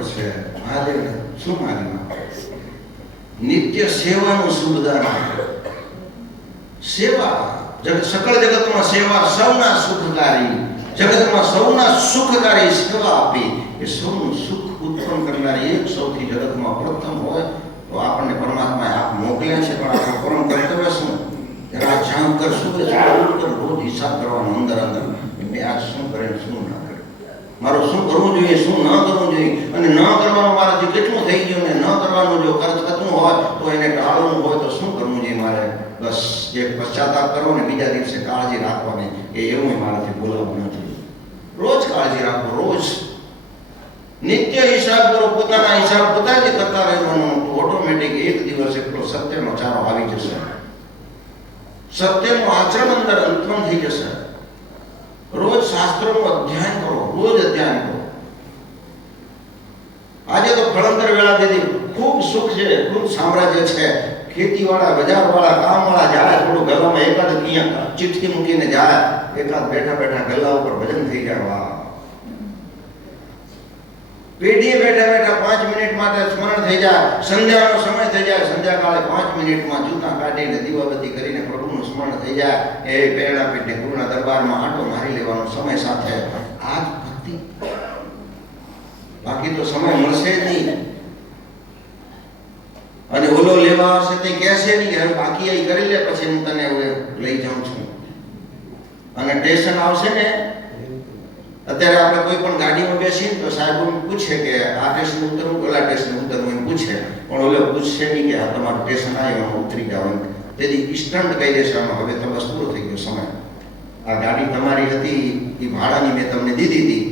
પડશે મહાદેવને શું માગીમાં નિત્ય સેવાનું સુખદાન સેવા સકળ જગતમાં સેવા સૌના સુખકારી જગતમાં સૌના સુખકારી સેવા આપી એ સૌનું સુખ ઉત્પન્ન કરનારી એક સૌથી જગતમાં પ્રથમ હોય તો આપણને પરમાત્માએ આપ મોકલ્યા છે પણ આપણું પરમ કર્તવ્ય શું જરા જાણ કરશું કે રોજ હિસાબ કરવાનો અંદર અંદર મેં આ શું કરે શું ના કરે મારું શું કરવું જોઈએ શું ન કરવું જોઈએ અને ન કરવાનું મારાથી કેટલું થઈ ગયું ને ન કરવાનું જો કરતું હોય તો એને ટાળવું હોય તો શું કરવું જોઈએ મારે બસ જે પશ્ચાતાપ કરવો ને બીજા દિવસે કાળજી રાખવાની એ એવું મારાથી બોલાવવું નથી રોજ કાળજી રાખો રોજ નિત્ય હિસાબ કરો પોતાના હિસાબ પોતાને કરતા રહેવાનું તો ઓટોમેટિક એક દિવસ એટલો સત્યનો ચારો આવી જશે સત્યનું આચરણ અંદર અંતરમ થઈ જશે રોજ શાસ્ત્રોનું અધ્યયન કરો રોજ અધ્યયન કરો આજે તો ફળંતર વેળા દીધી ખૂબ સુખ છે ખૂબ સામ્રાજ્ય છે ખેતીવાળા બજારવાળા કામવાળા જાય થોડું ગલામાં એકાદ અહીંયા ચિઠ્ઠી મૂકીને જાય એકાદ બેઠા બેઠા ગલ્લા ઉપર ભજન થઈ જાય વાહ પેઢીએ બેઠા બેઠા 5 મિનિટ માટે સ્મરણ થઈ જાય સંધ્યાનો સમય થઈ જાય સંધ્યાકાળે 5 મિનિટમાં જૂતા કાઢીને દીવાબત્તી કરીને પ્રભુનું સ્મરણ થઈ જાય એ પ્રેરણા પીઠને ગુરુના દરબારમાં આંટો મારી લેવાનો સમય સાથે આ જ ભક્તિ બાકી તો સમય મળશે જ નહીં અને ઓલો લેવા આવશે તે કહેશે નહીં કે બાકી એ કરી લે પછી હું તને લઈ જાઉં છું અને સ્ટેશન આવશે ને અત્યારે આપણે કોઈ પણ ગાડીમાં બેસીએ તો સાહેબ પૂછે કે આ સ્ટેશન ઉતરવું ઓલા સ્ટેશન ઉતરવું એમ પૂછે પણ ઓલો પૂછશે નહીં કે આ તમારું સ્ટેશન આવ્યું ઉતરી જાવ તેથી સ્ટન્ટ કહી દેશે હવે તો બસ પૂરો થઈ ગયો સમય આ ગાડી તમારી હતી એ ભાડાની મેં તમને દીધી હતી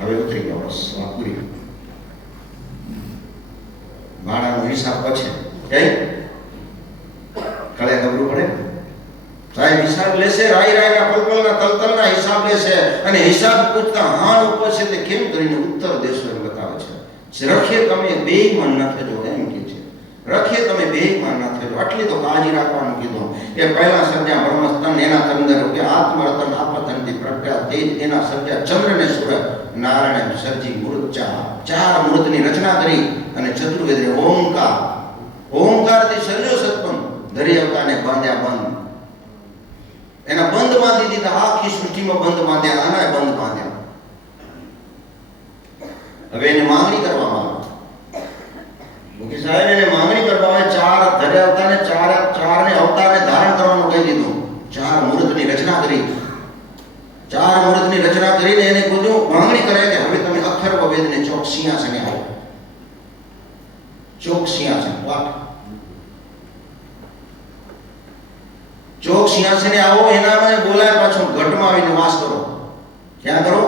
હવે ઉતરી જાવ બસ પૂરી ભાડાનો હિસાબ પછી કઈ કળે ખબર પડે સાહેબ હિસાબ લેશે રાયના પલપલના તલતલના હિસાબ લેશે અને હિસાબ પૂછતા હા ઉપર છે તે કેમ કરીને ઉત્તર દેશો એમ બતાવે છે રખે તમે બેઈમાન ન થજો એમ કે છે રખે તમે બેઈમાન ન થજો આટલી તો કાળજી રાખવાનું કીધું એ પહેલા સર્જા બ્રહ્મસ્તન એના અંદર કે આત્મરતન આપતનથી પ્રગટ્યા તેજ એના સર્જા ચંદ્રને સૂરજ નારાયણ સર્જી મૂર્છા 4 મૂર્તની રચના કરી અને ચતુર્વેદને ઓમકારથી સર્જો સત્પન ધરી અવતારને બાંધ્યા બંધ એના બંધ બાંધી દીધા આખી સૃષ્ટિમાં બંધ બાંધ્યા આના બંધ બાંધ્યા હવે એને માંગણી કરવામાં આવે મુખી સાહેબ એને માંગણી કરવા આવે 4 ધરે અવતારને 4 ને અવતારને ધારણ કરવાનું કહી દીધું 4 મૂર્તની રચના કરી 4 મૂર્તની રચના કરીને એને કીધું માંગણી કરે કે હવે તમે અક્ષર વેદને ચોક સિંહાસને આવો ચોક સિંહાસન વાત ચોક સિંહાસને આવો એનામાં બોલાય પાછો ઘટમાં આવીને વાસ કરો ક્યાં કરો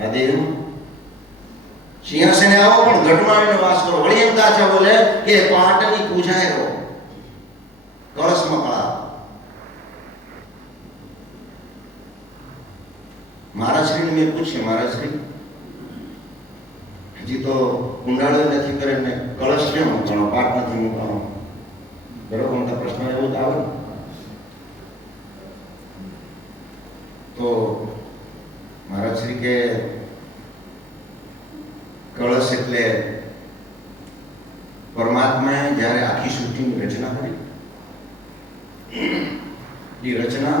આ દેહ સિંહાસને આવો પણ ઘટમાં આવીને વાસ કરો વળી એમ કાચા બોલે કે પાટની પૂજાય રહો કળશમાં કળા મહારાજશ્રીને મેં પૂછ્યું મહારાજશ્રી હજી તો કુંડાળો નથી કરે ને કળશ કેમ મૂકવાનો પાઠ નથી મૂકવાનો બરોબર મોટા પ્રશ્ન એવો જ આવે તો મહારાજશ્રી કે કળશ એટલે પરમાત્માએ જ્યારે આખી સૃષ્ટિની રચના કરી એ રચના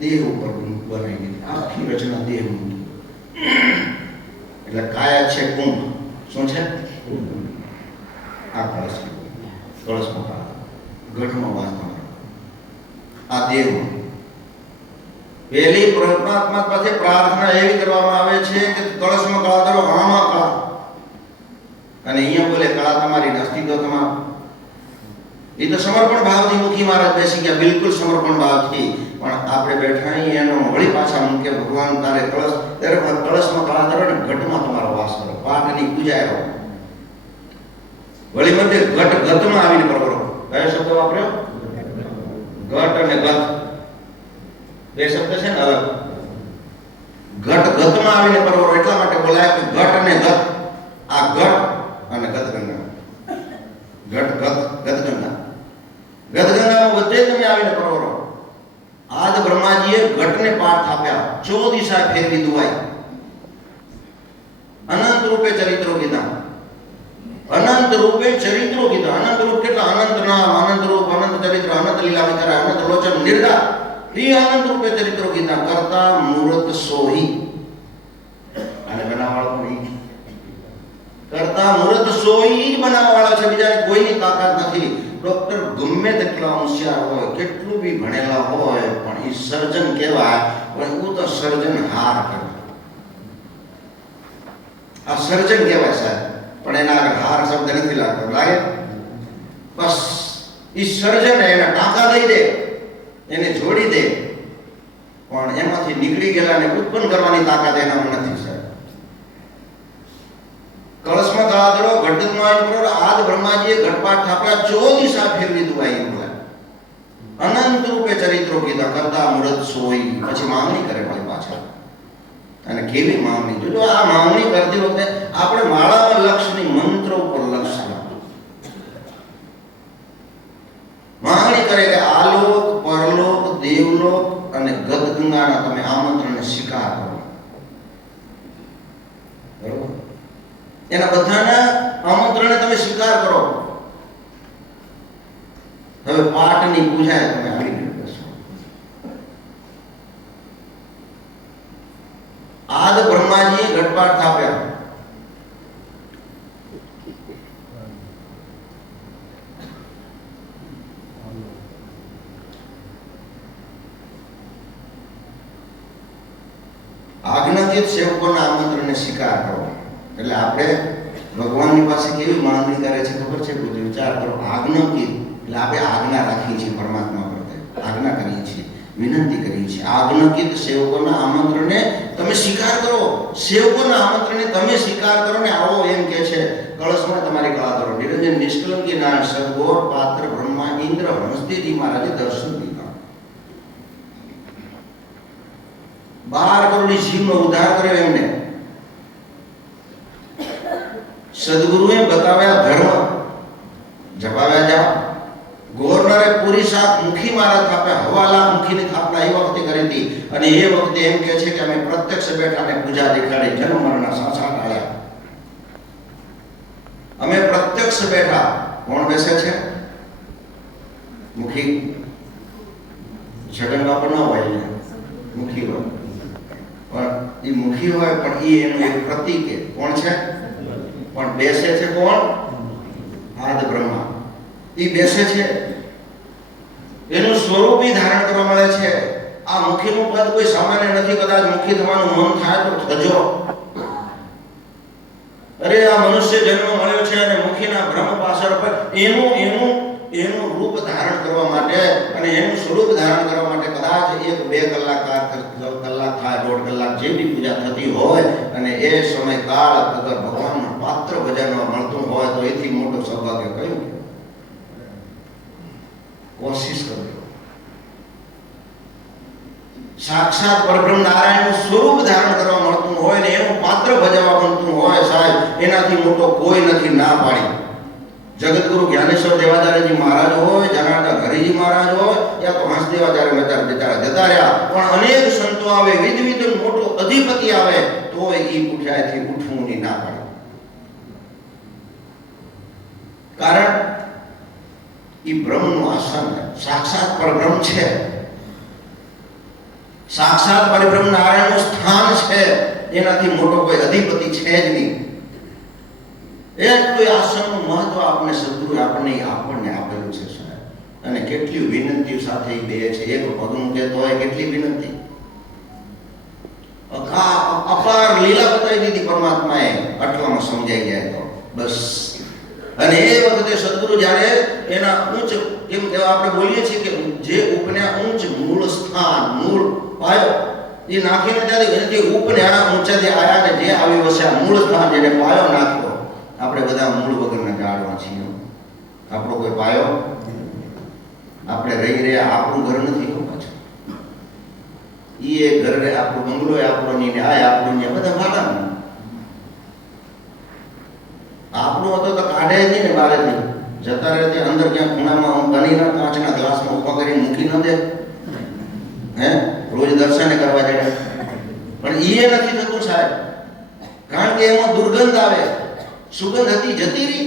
દેહ ઉપર બનાવી દીધી આખી રચના દેહ મૂકી એટલે કાયા છે કુંભ શું છે આ કળશ કળશમાં ઘટમાં વાસમાં આ દેહમાં પહેલી પરમાત્મા પાસે પ્રાર્થના એવી કરવામાં આવે છે કે કળશમાં કળા કરો આમાં કળા અને અહીંયા બોલે કળા તમારી નથી તો તમારું એ તો સમર્પણ ભાવથી મુખી મહારાજ બેસી ગયા બિલકુલ સમર્પણ ભાવથી પણ આપણે બેઠા અહીં એનો વળી પાછા મૂકે ભગવાન તારે કળશ ત્યારે કળશમાં કળા કરો ને ઘટમાં તમારો વાસ કરો પાઠની પૂજા કરો વળી મધ્ય ઘટ ગતમાં આવીને પરવરો કયો શબ્દ વાપર્યો ઘટ અને ગત બે શબ્દ છે ને અલગ ઘટ ગતમાં આવીને પરવરો એટલા માટે બોલાય કે ઘટ અને ગત આ ઘટ અને ગતગંગા ઘટ ગતગંગા ગતગંગામાં બધે તમે આવીને પરવરો આજ બ્રહ્માજીએ ઘટને પાઠ આપ્યા 14 દિશા ફેરવી દુવાઈ રૂપે ચરિત્રો કીધા, અનંત રૂપે ચરિત્રો કીધા. અનંત રૂપ કેટલા? અનંત નામ, અનંત રૂપ, અનંત ચરિત્ર, અનંત લીલા વિચાર, અનંત લોચન નિર્દા, એ અનંત રૂપે ચરિત્રો કીધા. કરતા મૂર્ત સોહી, અને બનાવવાળો પણ કરતા મૂર્ત સોહી બનાવવાળો છે, બીજા કોઈની તાકાત નથી. ડોક્ટર ગમે તેટલા હોશિયાર હોય, કેટલું બી ભણેલા હોય, પણ એ સર્જન કહેવાય, પણ હું તો સર્જન હાર કહેવાય. આ સર્જન કહેવાય સાહેબ, પણ એના આગળ હાર શબ્દ નથી લાગતો. લાગે? બસ એ સર્જન એને ટાંકા દઈ દે, એને જોડી દે, પણ એમાંથી નીકળી ગયેલાને ઉત્પન્ન કરવાની તાકાત એનામાં નથી સાહેબ. કળશમાં કાળાદરો ઘટમાં આવ્યો, આદ બ્રહ્માજીએ ઘટપાટ થાપ્યા, 14 દિશા ફેરવી દુઆઈ બોલે. અનંત રૂપે ચરિત્રો કીધા. કરતા મૂર્ત સોઈ, પછી માંગણી કરે મારી પાછળ. અને કેવી માંગણી! જોજો, આ માંગણી કરતી વખતે આપણે માળામાં લક્ષની મંત્ર ઉપર લક્ષ રાખવું. માંગણી કરે કે આલોક, પરલોક, દેવલોક અને ગદગંગાના તમે આમંત્રણને સ્વીકાર કરો. બરોબર? એના બધાના આમંત્રણને તમે સ્વીકાર કરો. હવે પાઠની પૂજા તમે આવી ગયો. આદ બ્રહ્માજીએ ઘટપાટ થાપ્યા. આજ્ઞાતીત સેવકોના આમંત્રણને સ્વીકાર કરો. એટલે આપણે ભગવાનની પાસે કેવી માંગણી કરે છે ખબર છે? બધું વિચાર કરો. આજ્ઞાતીત એટલે આપણે આજ્ઞા રાખીએ છીએ પરમાત્મા પ્રત્યે, આજ્ઞા કરીએ છીએ, વિનંતી કરીએ છીએ. આજ્ઞાતીત સેવકોના આમંત્રણને તમે સ્વીકાર કરો. સેવકોના આમંત્રણને તમે સ્વીકાર કરો ને આવો એમ કે છે. કળશમાં તમારી કળા કરો. નિરંજન નિષ્કલંકી નારાયણ સદગોર પાત્ર બ્રહ્મા ઇન્દ્ર હંસદેવજી મહારાજે દર્શન દીધા. 12 કરોડ જીવનો ઉદ્ધાર કર્યો એમને. સદગુરુએ બતાવ્યા ધર્મ, જપાવ્યા જાઓ. ગવર્નરે પૂરી 7 મુખી મહારાજ થાપ્યા. 1.25 લાખ મુખીની સ્થાપના એ વખતે કરી હતી. અને એ વખતે એમ કે છે કે અમે પ્રત્યક્ષ બેઠા ને પૂજા દેખાડી, જન્મ મરણના સાસા ટાળ્યા. અમે પ્રત્યક્ષ બેઠા. કોણ બેસે છે? મુખી. જગન બાપુ ન હોય, મુખી હોય. પણ એ મુખી હોય, પણ એ એનું એક પ્રતીક છે. કોણ છે? પણ બેસે છે કોણ? આદ બ્રહ્મા. એ બેસે છે, એનું સ્વરૂપ ધારણ કરવા મળે છે. આ મુખીનું પદ કોઈ સામાન્ય નથી. કદાચ મુખી થવાનું મન થાય તો થજો. અરે આ મનુષ્ય જન્મ મળ્યો છે અને મુખીના ભ્રમ પાછળ પર એનું રૂપ ધારણ કરવા માટે અને એનું સ્વરૂપ ધારણ કરવા માટે કદાચ 1-2 કલાક થાય, 1.5 કલાક જેટલી પૂજા થતી હોય અને એ સમય કાળ અગર ભગવાનનો પાત્ર ભજનવા મળતું હોય તો એથી મોટો સૌભાગ્ય કયું? કોશિશ કરજો. સાક્ષાત પરબ્રહ્મ નારાયણનું સ્વરૂપ ધારણ કરવા મળતું હોય ને એનું પાત્ર ભજવવા મળતું હોય સાહેબ, એનાથી મોટો કોઈ નથી. ના પાડી. જગતગુરુ જ્ઞાનેશ્વર દેવાચાર્યજી મહારાજ હોય, જનાર્દન હરિજી મહારાજ હોય, યા તો હંસદેવાચાર્ય બિચારા જતા રહ્યા, પણ અનેક સંતો આવે, વિધ મોટો અધિપતિ આવે તો એ પૂછાયથી ઉઠવું ની ના પાડે. કારણ એ બ્રહ્મનું આસન સાક્ષાત પરબ્રહ્મ છે. સાક્ષાત પરબ્રહ્મ નારાયણનું સ્થાન છે. એનાથી મોટો કોઈ અધિપતિ છે જ નહીં. એટલું આસનનું મહત્વ આપણે સદગુરુ આપણને આપેલું છે સાહેબ. અને કેટલી વિનંતીઓ સાથે બે છે. એક પગનું કહેતો હોય કેટલી વિનંતી, અપાર લીલા બતાવી દીધી પરમાત્માએ. આટલામાં સમજાઈ જાય તો બસ. અને એ વખતે સદગુરુ જ્યારે એના ઉચ્ચ, કેમ કે આપણે બોલીએ છીએ કે જે ઉપન્યા ઉચ્ચ મૂળ સ્થાન, મૂળ પાયો એ નાખીને ત્યારે એનાથી ઉપન્યા ઊંચાથી આયા ને જે આવી વસ્યા મૂળ સ્થાન જેને પાયો નાખ્યો. આપણે બધા મૂળ વગરના ઝાડવા છીએ. આપણો કોઈ પાયો, આપણે રહી રહ્યા, આપણું ઘર નથી હો પાછું. એ ઘર આપણું બંગલો આપણો નહીં, આ આપણું ને બધા માતાનું. આપણું હતો તો કાઢે નહીં ને બહારથી જતા રહે. અંદર ક્યાં ખૂણામાં ગણીના કાચના ગ્લાસમાં ઉભા કરીને મૂકી ન દે. રોજ દર્શન કરવા જાય, પણ એ નથી થતું સાહેબ. કારણ કે એમાં દુર્ગંધ આવે. સુગંધ હતી જતી રહી,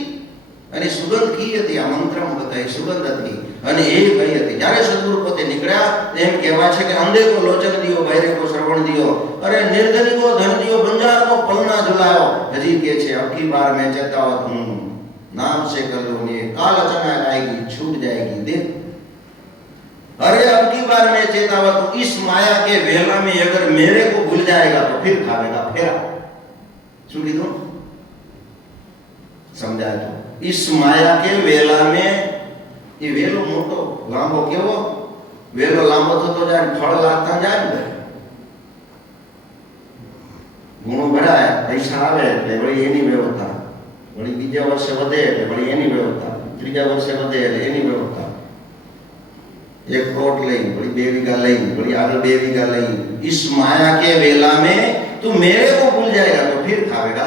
અને સુગંધ કી હતી, આ મંત્રમાં બતાવી સુગંધ હતી, અને એ કઈ હતી. જ્યારે સદગુરુ પોતે નીકળ્યા એમ કહેવાય છે કે અંધે કો લોચન દિયો, બહેરે કો શ્રવણ દિયો, અરે નિર્ધની કો ધન દિયો, બંજાર કો પલના ઝુલાયો. હજી કે છે અબકી બાર મેં ચેતાવત હું, नाम से कर लो ये, काल अचानक आएगी छूट जाएगी देख. अरे अब की बार मैं चेतावत हूं, इस माया के वेला में अगर मेरे को भूल जाएगा तो फिर खाएगा फेरा. શું કીધું સમજાય તો? इस माया के वेला में, ये वेलो मोटो लांबो केवो, वेलो लांबो थतो जाय, फળ લાગતા જાય ને, ગુણો ભરાય, પૈસા આવે એટલે વળી એની વ્યવસ્થા, વળી બીજા વર્ષે વધે એટલે વળી એની વ્યવસ્થા, ત્રીજા વર્ષે વધે એટલે એની વ્યવસ્થા. एक प्लॉट लई, बड़ी 2 बीघा लई, बड़ी आगे 2 बीघा लई. इस माया के वेला में तू मेरे को भूल जाएगा तो फिर खावेगा.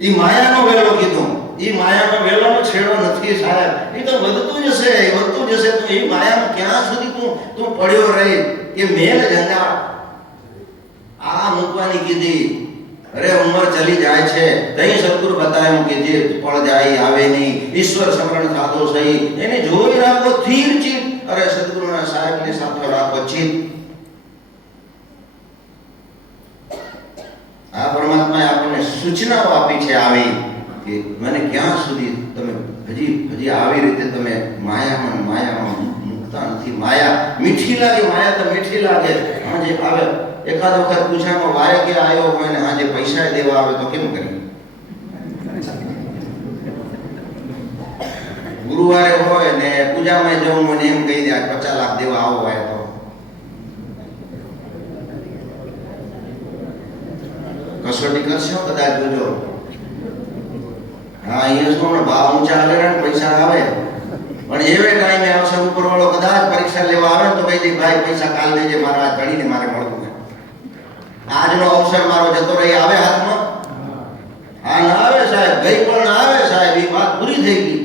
ई माया नो वेलो कीधो, ई माया नो वेलो नो छेड़ो નથી સાહેબ. ई तो વધતું જશે તો ई माया में ક્યાં સુધી તું પડ્યો રહે કે મેલ જંગા આ મૂકવાની કીધી. अरे उम्र चली जाए छे, तई सदगुरु बतायो कि जे पड़ जाई आवे नहीं, ईश्वर स्मरण साधो सही, एने जोई राखो थीर चीत. अरे सदगुरु ना साहेब ने साथो राखो चीत. आ परमात्माए आपने सूचनाओ आपी छे आवी कि મને ક્યાં સુધી તમે હજી આવી રીતે તમે માયામાં મુક્તા નથી. માયા મીઠી લાગે, માયા તો મીઠી લાગે. હા જે આવે एकाद वखत पूछानो वारे के आयो होय ने हाजे पैसा देवा आवे तो केम करी? गुरुवारे होय ने पूजा में जाऊं મને એમ કહી દે 50 લાખ દેવા આવો હોય તો कसोटी करशो कदाच જોજો. હા અહીંયા શું ભાવ ઊંચા હાલે ને પૈસા આવે, પણ એવે ટાઈમે આવશે ઉપરવાળો કદાચ પરીક્ષા લેવા આવે તો કહી દે ભાઈ પૈસા કાલ લેજે, મારા આજ ઘડીને મારે મળવું. આજનો અવસર મારો જતો રહી આવે હાથમાં? હા ના આવે સાહેબ, ગઈ પણ આવે સાહેબ, એ વાત પૂરી થઈ ગઈ.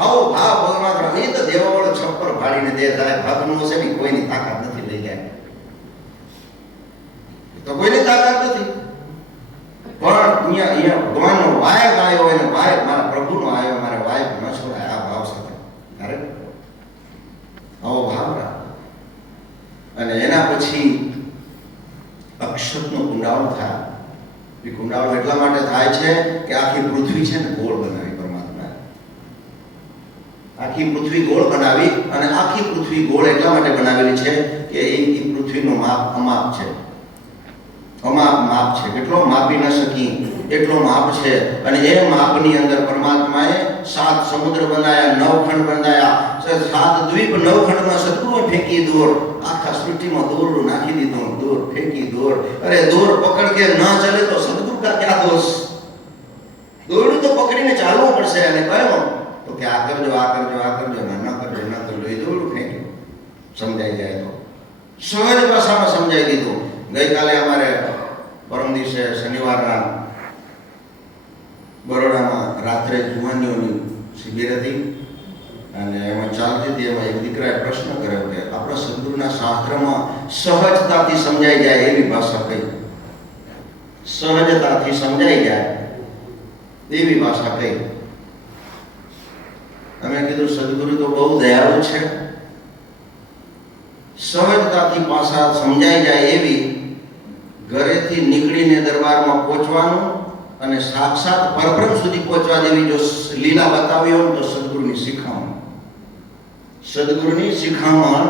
આવો ભાવ ભગવાન એ તો દેવાવાળો છપ્પર ફાડીને દે સાહેબ. ભાગનું હશે ને કોઈની તાકાત નથી લઈ જાય, તો કોઈની તાકાત નથી. પણ અહીંયા ભગવાનનો વાયક આવ્યો હોય ને વાયક મારા પ્રભુનો આવ્યો, મારે વાયક ન છોડાય આ ભાવ સાથે. અરે આવો ભાવ રાખ. અને એના પછી અક્ષતનો કુંડાળ થાય. એ કુંડાળ એટલા માટે થાય છે કે આખી પૃથ્વી છે ને ગોળ બનાવી પરમાત્માએ. આખી પૃથ્વી ગોળ બનાવી, અને આખી પૃથ્વી ગોળ એટલા માટે બનાવેલી છે કે એ પૃથ્વીનો માપ અમાપ છે. માપ છે, કેટલો માપી ન શકી એટલો માપ છે. અને એ માપની અંદર પરમાત્માએ 7 સમુદ્ર બનાયા, 9 ખંડ બનાયા, 7 દ્વીપ 9 ખંડમાં સદગુરુએ ફેંકી દોર. આખા સૃષ્ટિમાં દોરડું નાખી દીધું, દોર ફેંકી દોર. અરે દોર પકડ કે ના ચલે તો સદગુરુ કા ક્યાં દોષ? દોરડું તો પકડીને ચાલવું પડશે. અને કયો તો કે આ કરજો, આ કરજો, આ કરજો, ના કરજો, ના કરજો. એ દોરડું ફેંક્યું. સમજાઈ જાય તો સહજ ભાષામાં સમજાઈ દીધું. ગઈકાલે અમારે પરમ દિવસે શનિવારના બરોડામાં રાત્રે જુવાનીઓની શિબિર હતી, અને એમાં ચાલતી હતી. એમાં એક દીકરાએ પ્રશ્ન કર્યો કે આપણા સદગુરુના શાસ્ત્રમાં સહજતાથી સમજાઈ જાય એવી ભાષા કઈ? સહજતાથી સમજાઈ જાય એવી ભાષા કઈ? અમે કીધું સદગુરુ તો બહુ દયાળુ છે, સહજતાથી ભાષા સમજાઈ જાય એવી ઘરેથી નીકળીને દરબારમાં પહોંચવાનું અને સાક્ષાત પરબ્રહ્મ સુધી પહોંચવા જેવી જો લીલા બતાવી હોય તો સદગુરુની શિખામણ. સદગુરુની શિખામણ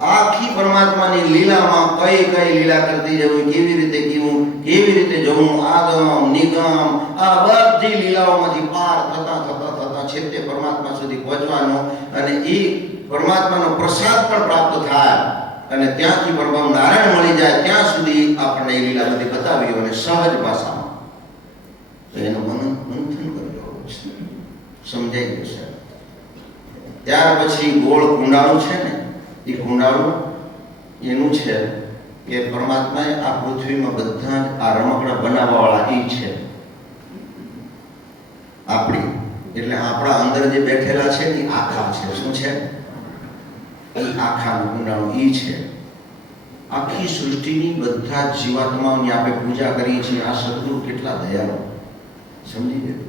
આખી પરમાત્માની લીલામાં કઈ કઈ લીલા કરતી જવું, કેવી રીતે કીવું, કેવી રીતે જવું, આગમ નિગમ, આ બધી લીલાઓમાંથી પાર થતા થતા થતા છેવટે પરમાત્મા સુધી પહોંચવાનું. અને એ પરમાત્માનો પ્રસાદ પણ પ્રાપ્ત થાય અને ત્યાંથી પરમ નારાયણ મળી જાય ત્યાં સુધી આપણને એ લીલા બધી બતાવી અને સહજ ભાષામાં. તો એનું મંથન કરજો, સમજાઈ જશે. ત્યાર પછી ગોળ કુંડાળું છે ને, એ કુંડાળું એનું છે કે પરમાત્માએ આ પૃથ્વીમાં બધા જ આ રમકડા બનાવવાવાળા એ છે આપણી. એટલે આપણા અંદર જે બેઠેલા છે એ આખા છે. શું છે? એ આખાનું કુંડાળું ઈ છે. આખી સૃષ્ટિની બધા જ જીવાત્માઓની આપણે પૂજા કરીએ છીએ. આ સદગુરુ કેટલા દયાળુ, સમજી ગયા?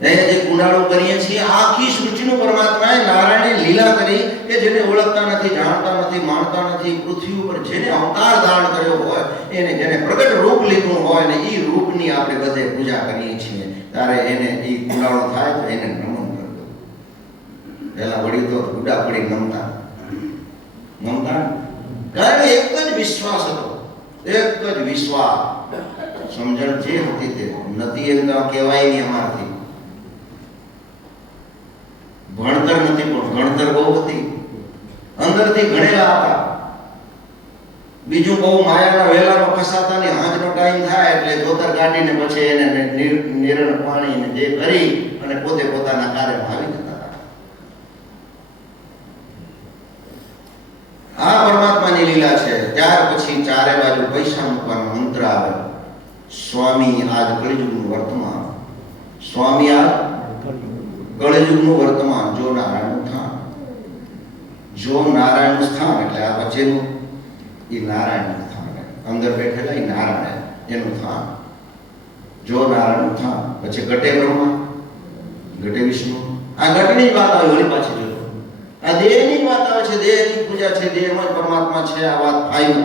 જે કુંડાળો કરીએ છીએ, આખી સૃષ્ટિનું પરમાત્માએ નારાયણે લીલા કરી કે જેને ઓળખતા નથી, જાણતા નથી, માણતા નથી, પૃથ્વી ઉપર જેને અવતાર ધારણ કર્યો હોય, એને જેને પ્રગટ રૂપ લીધું હોય ને એ રૂપની આપણે બધે પૂજા કરીએ છીએ. ત્યારે એને એ કુંડાળો થાય તો એને નમન કરતો. પહેલા વળી તો ગુડા પડી નમતા, કારણ એક જ વિશ્વાસ હતો, એક જ વિશ્વાસ. સમજણ જે હતી તે નથી એમ કહેવાય નહીં અમારથી. ભણતર નથી પણ ગણતર બહુ હતી, અંદરથી ભણેલા હતા. બીજું બહુ માયાના વેલામાં ફસાતા ને હાંજનો ટાઈમ થાય એટલે ધોતર કાઢીને પછી એને નિરણ પાણીને જે કરી અને પોતે પોતાના કાર્યમાં આવી જતા હતા. આ પરમાત્માની લીલા છે. ત્યાર પછી ચારે બાજુ પૈસા મૂકવાનો મંત્ર આવે. સ્વામી આજ કળિયુગનું વર્તમાન, સ્વામી આજ કળિયુગનું વર્તમાન, જો નારાયણનું સ્થાન, જો નારાયણનું સ્થાન એટલે આ વચ્ચેનું એ નારાયણનું સ્થાન, અંદર બેઠેલા એ નારાયણ એનું સ્થાન, જો નારાયણનું સ્થાન. પછી ઘટે બ્રહ્મા, ઘટે વિષ્ણુ. આ ઘટની વાત આવે વળી પાછી જોજો. આ દેહની વાત આવે છે, દેહની પૂજા છે, દેહમાં જ પરમાત્મા છે. આ વાત ફાઈનલ.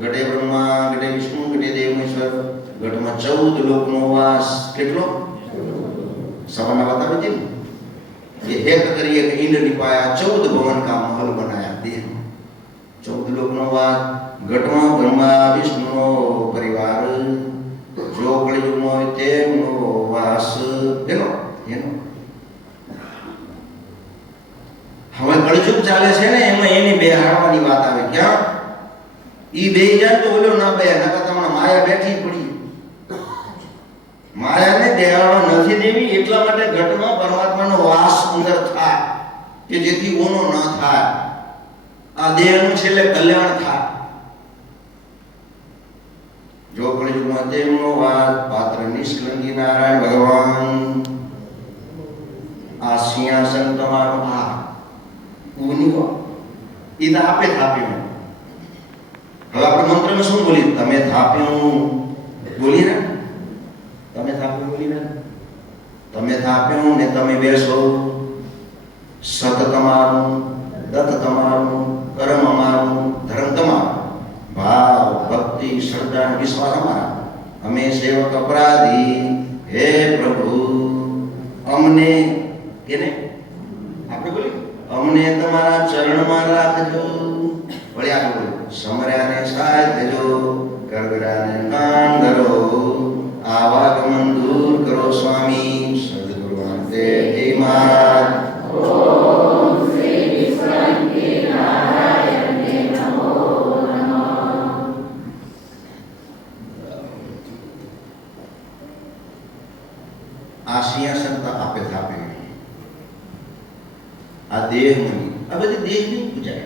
ઘટે બ્રહ્મા, ઘટે વિષ્ણુ, ઘટે દેવ મહેશ્વર. ઘટમાં 14 લોકનો વાસ. કેટલો? સવાના વાત આવી હતી ને કે હેત કરીએ કે ઈંડની પાયા 14 ભવન કા મહલ બનાયા દેહમાં. 14 લોકનો વાસ. ઘટમાં બ્રહ્મા વિષ્ણુનો પરિવાર, જો કળિયુગનો હોય તેમનો વાસ. એનો હવે કળિયુગ ચાલે છે ને, એમાં એની બેહાડવાની વાત આવે. ક્યાં? ઈ બે જાય તો ઓલો ના બે, નકર તમને માયા બેઠી પડી. માયાને બેહાડવા નથી દેવી, એટલા માટે ઘટમાં પરમાત્માનો વાસ અંદર થાય કે જેથી ઓનો ન થાય, આ દેહનું છેલ્લે કલ્યાણ થાય. જો કળિયુગમાં તેમનો વાસ, પાત્ર નિષ્કલંકી નારાયણ ભગવાન. આ સિંહાસન તમારો આ ઉની ઈ તો આપે થાપ્યું. હવે આપણે મંત્રમાં શું બોલીએ? તમે થાપ્યું બોલીએ ને, તમે થાપ્યું બોલીએ ને, તમે થાપ્યું ને તમે બેસો. સત તમારું, દત્ત તમારું, કર્મ અમારું, ધર્મ તમારું, ભાવ ભક્તિ શ્રદ્ધા વિશ્વાસ અમારા. અમે સેવક અપરાધી, હે પ્રભુ અમને કેને આપણે બોલીએ અમને તમારા ચરણમાં રાખજો. વળી આપણે બોલીએ સમર્યાને સાથ દેજો, કરગરાને કાન ધરો, આવાગમન દૂર કરો સ્વામી. સદગુરુ અંતે મહારાજ. ઓમ શ્રી વિશ્રાંતિ નારાયણને નમો નમઃ. આ સિંહાસન તો આપે થાપે. આ દેહની, આ બધી દેહની પૂજા,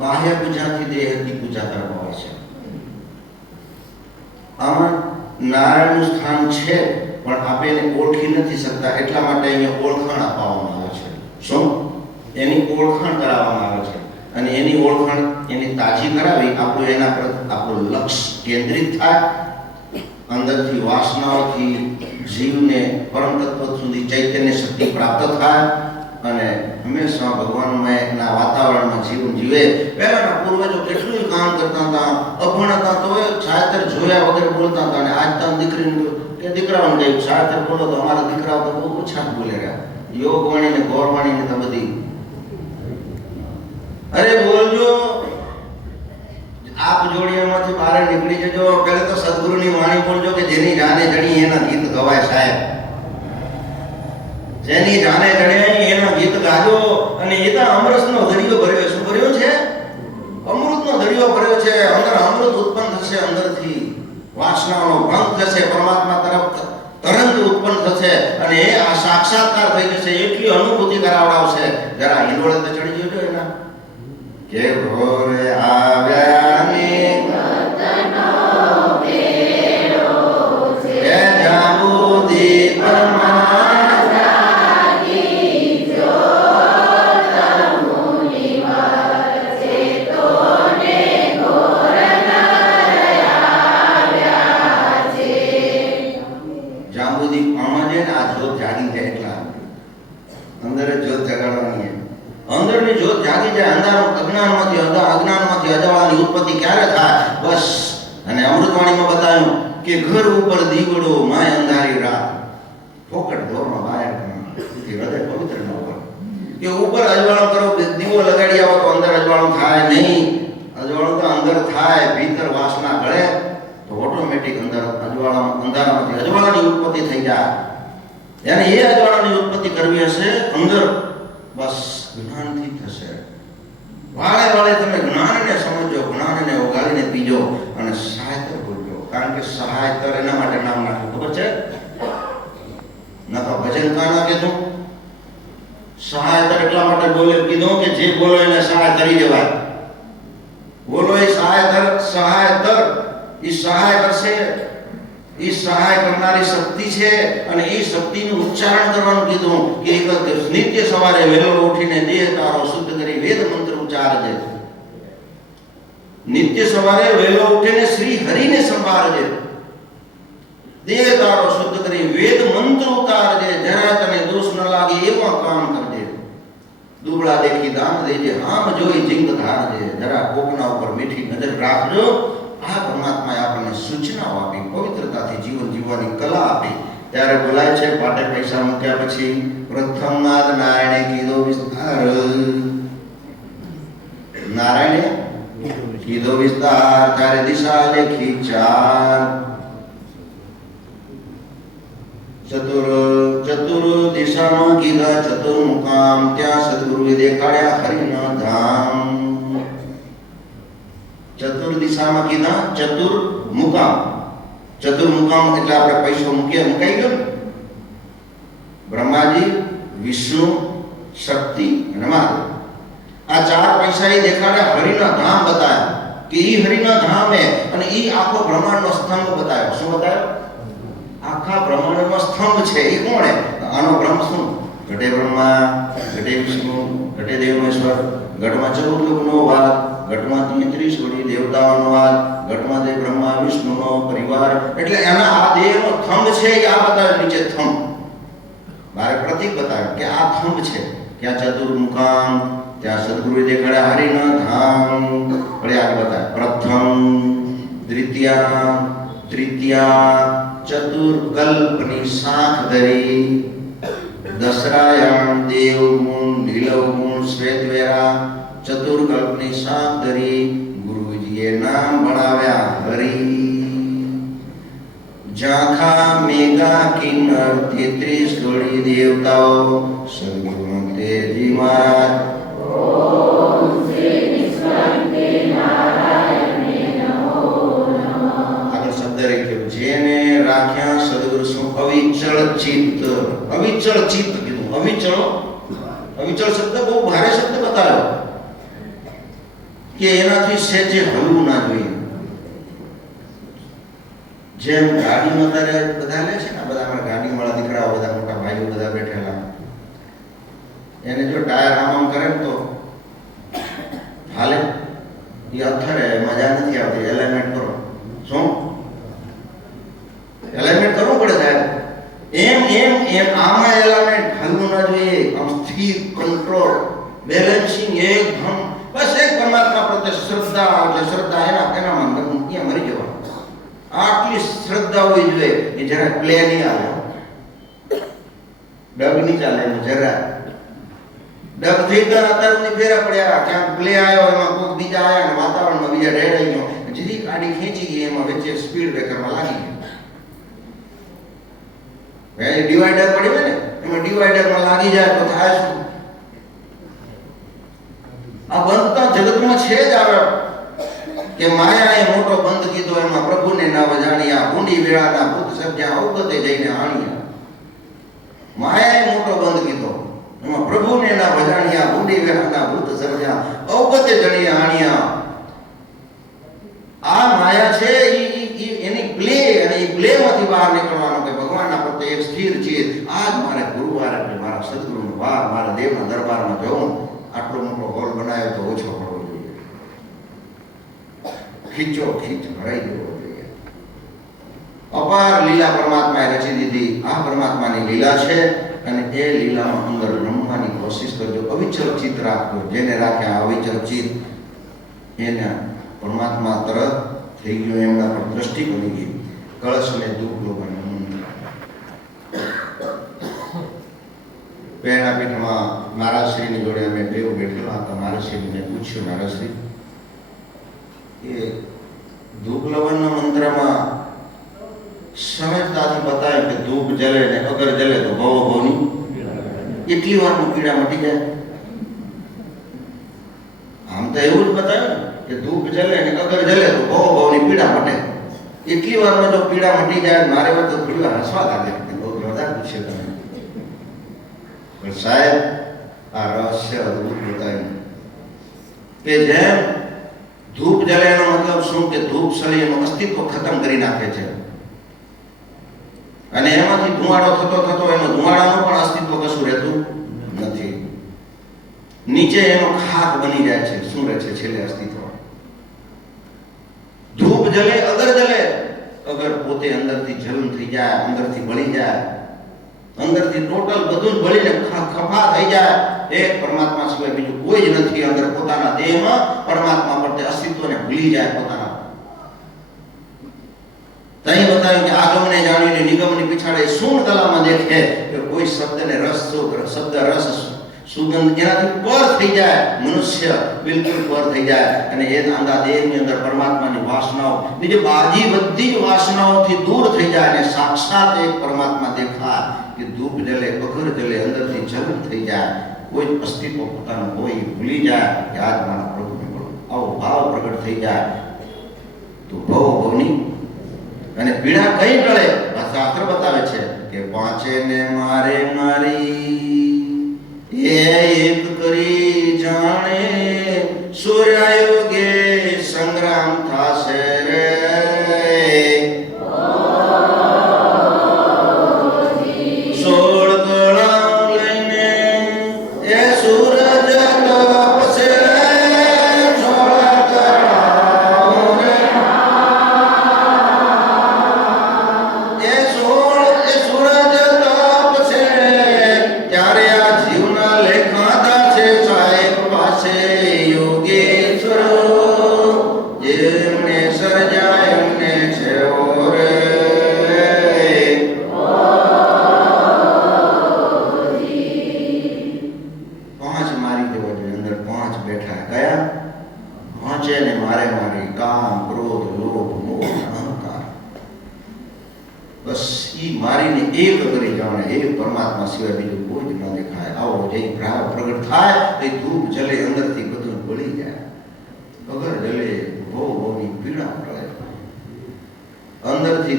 બાહ્ય પૂજાથી દેહની પૂજા કરવામાં આવે છે. આમાં નારાયણનું સ્થાન છે પણ આપણે એને ઓળખી નથી શકતા, એટલા માટે અહીંયા ઓળખાણ આપવામાં આવે છે. શું? એની ઓળખાણ કરાવવામાં આવે છે. અને એની ઓળખાણ, એની તાજી કરાવી આપણું એના પર આપણું લક્ષ્ય કેન્દ્રિત થાય. અંદરથી વાસનાઓથી જીવને પરમ તત્વ સુધી ચૈતન્ય શક્તિ પ્રાપ્ત થાય અને હંમેશા ભગવાનમયના વાતાવરણમાં જીવન જીવે. પહેલાના પૂર્વજો કેટલું કામ કરતા હતા, અભણ હતા તો છાયતર જોયા વગર બોલતા હતા. અને આજ તો દીકરીને કે દીકરાઓને કહ્યું છાયતર બોલો તો અમારા દીકરાઓ તો બહુ ઓછા બોલે રહ્યા. યોગવાણી ને ગોળવાણી ને તો બધી અરે બોલજો, આપ જોડીઓમાંથી બહાર નીકળી જજો. પહેલા તો સદગુરુની વાણી બોલજો કે જેની જાને જડી એના ગીત ગવાય સાહેબ. જેની જાને જડે એના ગીત ગાજો. અને એ તો અમૃતનો દરિયો ભર્યો. શું ભર્યો છે? અમૃતનો દરિયો ભર્યો છે. અંદર અમૃત ઉત્પન્ન થશે, અંદરથી વાસનાનો ભંગ થશે, પરમાત્મા તરફ તરંગ ઉત્પન્ન થશે અને એ આ સાક્ષાત્કાર થઈ જશે. એટલી અનુભૂતિ કરાવડાવશે. જરા હિંડોળે તો ચડી જજો એના કે ભોરે આવ્યા ને વતનો બેડો છે, જાબુદી પરમાત્માની જ્યોત મુનિવર છે તો ને લાગી જાય અજ્ઞાનમાંથી અજવાળાની ઉત્પત્તિ ક્યારે થાય? બસ. અને અમૃતવાણીમાં બતાવ્યું કે ઘર ઉપર દીવડો માય અંધારી રાત ફોકટ દોરમાં બહાર હૃદય પવિત્ર ન હોય કે ઉપર અજવાળું કરો, દીવો લગાડી આવો તો અંદર અજવાળું થાય નહીં. અજવાળું તો અંદર થાય, ભીતર વાસના ગળે તો ઓટોમેટિક અંદર અંધારામાંથી અજવાળાની ઉત્પત્તિ થઈ જાય. એને એ અજવાળાની ઉત્પત્તિ કરવી હશે અંદર, બસ જ્ઞાનથી થશે. વાળે વાળે તમે જ્ઞાનને સમજો, જ્ઞાનને ઓગાળીને પીજો અને સહાયતર બોલજો. કારણ કે સહાયતર એના માટે નામ નાખ્યું ખબર છે? ન તો ભજન કાના કીધું, સહાયતર એટલા માટે બોલે કીધું કે જે બોલો એને સહાય કરી દેવાય. બોલો એ સહાયતર એ સહાય કરશે. એ સહાય કરનારી શક્તિ છે અને એ શક્તિનું ઉચ્ચારણ કરવાનું કીધું કે નિત્ય સવારે વહેલો ઉઠીને દેહ તારો શુદ્ધ કરી વેદ મંત્ર ઉચ્ચારજે. નિત્ય સવારે વહેલો ઉઠીને શ્રી હરિને સંભાળજે. દેહ તારો શુદ્ધ કરી વેદ મંત્ર ઉતારજે. જરા તને દોષ ન લાગે એવા કામ કરજે. દુબળા દેખી દાન દેજે, આમ જોઈ જીંગ ધારજે. જરા કોકના ઉપર મીઠી નજર રાખજો. આ પરમાત્માએ આપણને સૂચનાઓ આપી, પવિત્રતાથી જીવન જીવવાની કલા આપી. ત્યારે બોલાય છે પાટે પૈસા મૂક્યા પછી પ્રથમ નાદ નારાયણે કીધો વિસ્તાર. નારાયણે કીધો વિસ્તાર, ત્યારે દિશા લેખી ચાર. ચતુર દિશામાં કીધા ચતુર મુકામ, ત્યાં સદગુરુએ દેખાડ્યા હરિના ધામ. ચતુર દિશામાં કીધા ચતુર મુકામ. ચતુર મુકામ એટલે આપણે પૈસો મૂકીએ, મુકાઈ ગયો. બ્રહ્માજી, વિષ્ણુ, શક્તિ અને મહાદેવ, આ ચાર પૈસા એ દેખાડ્યા. હરિના ધામ બતાવ્યા કે ઈ હરિના ધામ હે અને ઈ આખો બ્રહ્માંડનો સ્તંભ બતાવ્યો. શું બતાવ્યો? આખા બ્રહ્માંડનો સ્તંભ છે. એ કોણ હે? આનો બ્રહ્મ શું? ઘટે બ્રહ્મા, ઘટે વિષ્ણુ, ઘટે દેવેશ્વર, ઘટમાં 14 લોકનો વાત, ઘટમાં 33 કોટી દેવતાઓનો વાત, ઘટમાં તે બ્રહ્મા વિષ્ણુનો પરિવાર. એટલે એના આ દેહનો થંભ છે. એ આ બતાવ્યો નીચે થંભ. મારે પ્રતીક બતાવ્યું કે આ થંભ છે. ત્યાં ચતુર મુકામ, ત્યાં સદગુરુએ દેખાડ્યા હરિના ધામ. વળી આગળ બતાવ્યા પ્રથમ, દ્વિતીયા, તૃતીયા, ચતુર કલ્પની સાખ ધરી. દસરાયણ દેવ ગુણ, નીલવ ગુણ, શ્વેતવેરા, ચતુર્કલ્પની સાખ ધરી. ગુરુજીએ નામ ભણાવ્યા હરી. ઝાંખા મેઘા કિન્નર 33 કોટી દેવતાઓ, સદગુરુ તેજી મહારાજ. ઓમ શ્રી નિષ્કંઠે નારાયણે નમો નમઃ. આગળ શબ્દ રાખ્યો, જેને રાખ્યા સદગુરુ શું? અવિચળ ચિત્ત. અવિચળ ચિત્ત કીધું. અવિચળ શબ્દ બહુ ભારે શબ્દ બતાવ્યો કે એનાથી સહેજે હલવું ના જોઈએ. જેમ ગાડીમાં અત્યારે બધા લે છે ને, બધા અમારા ગાડીવાળા દીકરાઓ, બધા મોટા ભાઈઓ બધા બેઠેલા, એને જો ટાયર આમ કરે ને તો હાલે. એ અથરે મજા નથી આવતી. એલાઇનમેન્ટ કરો. શું એલાઇનમેન્ટ કરવું પડે સાહેબ? એમ આમાં એલાઇનમેન્ટ હલવું ના જોઈએ. આમ સ્થિર, કંટ્રોલ, બેલેન્સિંગ એકદમ. બસ એક પરમાત્મા પ્રત્યે શ્રદ્ધા, એટલે શ્રદ્ધા એનામાં ત્યાં મરી જવા. આટલી શ્રદ્ધા હોવી જોઈએ કે જરા પ્લે નહીં આવે, ડબ નહીં ચાલે. જરા ડબ થઈ ગયા અત્યારની ફેરા પડ્યા, ક્યાંક પ્લે આવ્યો, એમાં કોઈ બીજા આવ્યા ને વાતાવરણમાં બીજા રેડાઈ ગયો, જેથી ગાડી ખેંચી ગઈ, એમાં વચ્ચે સ્પીડ બ્રેકરમાં લાગી ગઈ. ડિવાઈડર પડી હોય ને, એમાં ડિવાઈડરમાં લાગી જાય તો થાય શું? આ બંધતા જગતમાં છે જ આવે કે માયાએ મોટો બંધ કીધો, એમાં પ્રભુને ન વજાણ્યા, ઊંડી વેળાના ભૂત સર્જ્યા, અવગતે જઈને આણ્યા. માયાએ મોટો બંધ કીધો, એમાં પ્રભુને ના વજાણ્યા, ઊંડી વેળાના ભૂત સર્જ્યા, અવગતે જઈને આણ્યા. આ માયા છે એની પ્લે, અને એ પ્લેમાંથી બહાર નીકળવાનો કે ભગવાનના પ્રત્યે એક સ્થિર ચિત્ત. આજ મારે ગુરુવાર એટલે મારા સદગુરુનો વાર, મારા દેવના દરબારમાં જવું. આટલો મોટો હોલ બનાવ્યો તો ઓછો પડવો જોઈએ, ખીચો ખીચ ભરાઈ જવો જોઈએ. અપાર લીલા પરમાત્માએ રચી દીધી. આ પરમાત્માની લીલા છે અને એ લીલામાં અંદર બ્રહ્માની કોશિશ કરજો, અવિચલ ચિત્ત રાખજો. જેને રાખ્યા અવિચલ ચિત્ત એને પરમાત્મા તરફ થઈ ગયો, એમના પર દ્રષ્ટિ બની ગઈ. કળશ અને ધૂપ લોકોનું પ્રેરણાપીઠમાં મહારાજશ્રીની જોડે અમે બેવ બેઠેલા હતા. મહારાજશ્રીને પૂછ્યું, મહારાજશ્રી એ ધૂપ લવનના મંત્રમાં સમજતાથી બતાવે કે ધૂપ જલે ને અગર જલે તો ભવ ભવની એટલી વારમાં પીડા મટી જાય. આમ તો એવું જ બતાવ્યું કે ધૂપ જલે ને અગર જલે તો ભવ ભવની પીડા મટે. એટલી વારમાં જો પીડા મટી જાય, મારે વાત તો થોડી વાર હસવા લાગે કે બહુ જોરદાર પૂછ્યું તમે. પણ સાહેબ આ રહસ્ય અદભુત બતાવ્યું કે જેમ ધૂપ જલે એનો મતલબ શું કે ધૂપ સળી એનું અસ્તિત્વ ખતમ કરી નાખે છે, અને એમાંથી ધુમાડો થતો થતો એનો ધુમાડાનું પણ અસ્તિત્વ કશું રહેતું નથી. નીચે એનો ખાક બની જાય છે. શું રહે છે છેલ્લે અસ્તિત્વ? ધૂપ જલે અગર જલે. અગર પોતે અંદરથી જલન થઈ જાય, અંદરથી બળી જાય, અંદરથી ટોટલ બધું જ બળીને ખફા થઈ જાય. એક પરમાત્મા સિવાય બીજું કોઈ જ નથી. અંદર પોતાના દેહમાં પરમાત્મા પ્રત્યે અસ્તિત્વને ભૂલી જાય પોતાના. તહીં બતાવ્યું કે આગમને જાણીને નિગમને પીછાડે શૂન્ય કલામાં દેખે કે કોઈ શબ્દને રસ શબ્દ રસ સુગંધ એનાથી પર થઈ જાય. મનુષ્ય બિલકુલ પર થઈ જાય અને એ આંગા દેહની અંદર પરમાત્માની વાસનાઓ, બીજી બાજી બધી જ વાસનાઓથી દૂર થઈ જાય અને સાક્ષાત એક પરમાત્મા દેખાય કે ધૂપ જલે અગર જલે, અંદરથી જલન થઈ જાય. કોઈ અસ્તિત્વ પોતાનું કોઈ ભૂલી જાય કે આજ મારા પ્રભુને મળો. આવો ભાવ પ્રગટ થઈ જાય તો ભવ ભવની અને પીડા કઈ ટળે? શાસ્ત્ર બતાવે છે કે પાંચે ને મારે મારી એક કરી જાણે સૂર્યાયોગે સંગ્રામ થાશે રે. સોળ કળા લઈને એ સૂરજ તપસે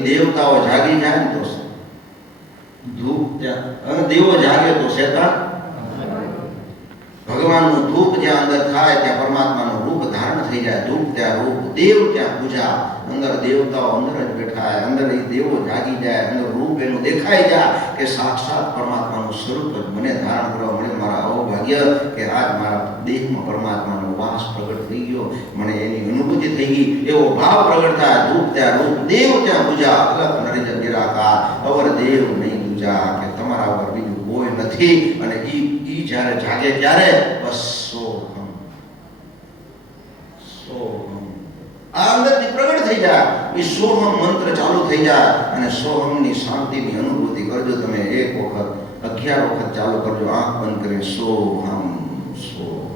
દેવતાઓ જાગી જાય ને તો ધૂપ ત્યાં, અને દેવો જાગે તો શેતાન. ભગવાનનું ધૂપ જ્યાં અંદર થાય ત્યાં પરમાત્માનું રૂપ ધારણ થઈ જાય. ધૂપ ત્યાં રૂપ, દેવ ત્યાં પૂજા. અંદર દેવતાઓ અંદર જ બેઠા, અંદર એ દેવો જાગી જાય, અંદર રૂપ એનું દેખાઈ જાય કે સાક્ષાત પરમાત્માનું સ્વરૂપ જ મને ધારણ કરવા મળે. મારા અવભાગ્ય કે આજ મારા દેહમાં પરમાત્માનો વાસ પ્રગટ થઈ ગયો, મને એની અનુભૂતિ થઈ ગઈ. એવો ભાવ પ્રગટ થાય. ધૂપ ત્યાં રૂપ, દેવ ત્યાં પૂજા. અલગ નરેજ નિરાકાર અવર દેવ નહીં પૂજા, કે તમારા ઉપર બીજું કોઈ નથી. અને ઈ જ્યારે જાગે ત્યારે બસ સોહમ સોહમ આ અંદરથી પ્રગટ થઈ જાય. એ સોહમ મંત્ર ચાલુ થઈ જાય અને સોહમની શાંતિની અનુભૂતિ કરજો. તમે એક વખત 11 વખત ચાલુ કરજો, આંખ બંધ કરીને સોહમ સોહમ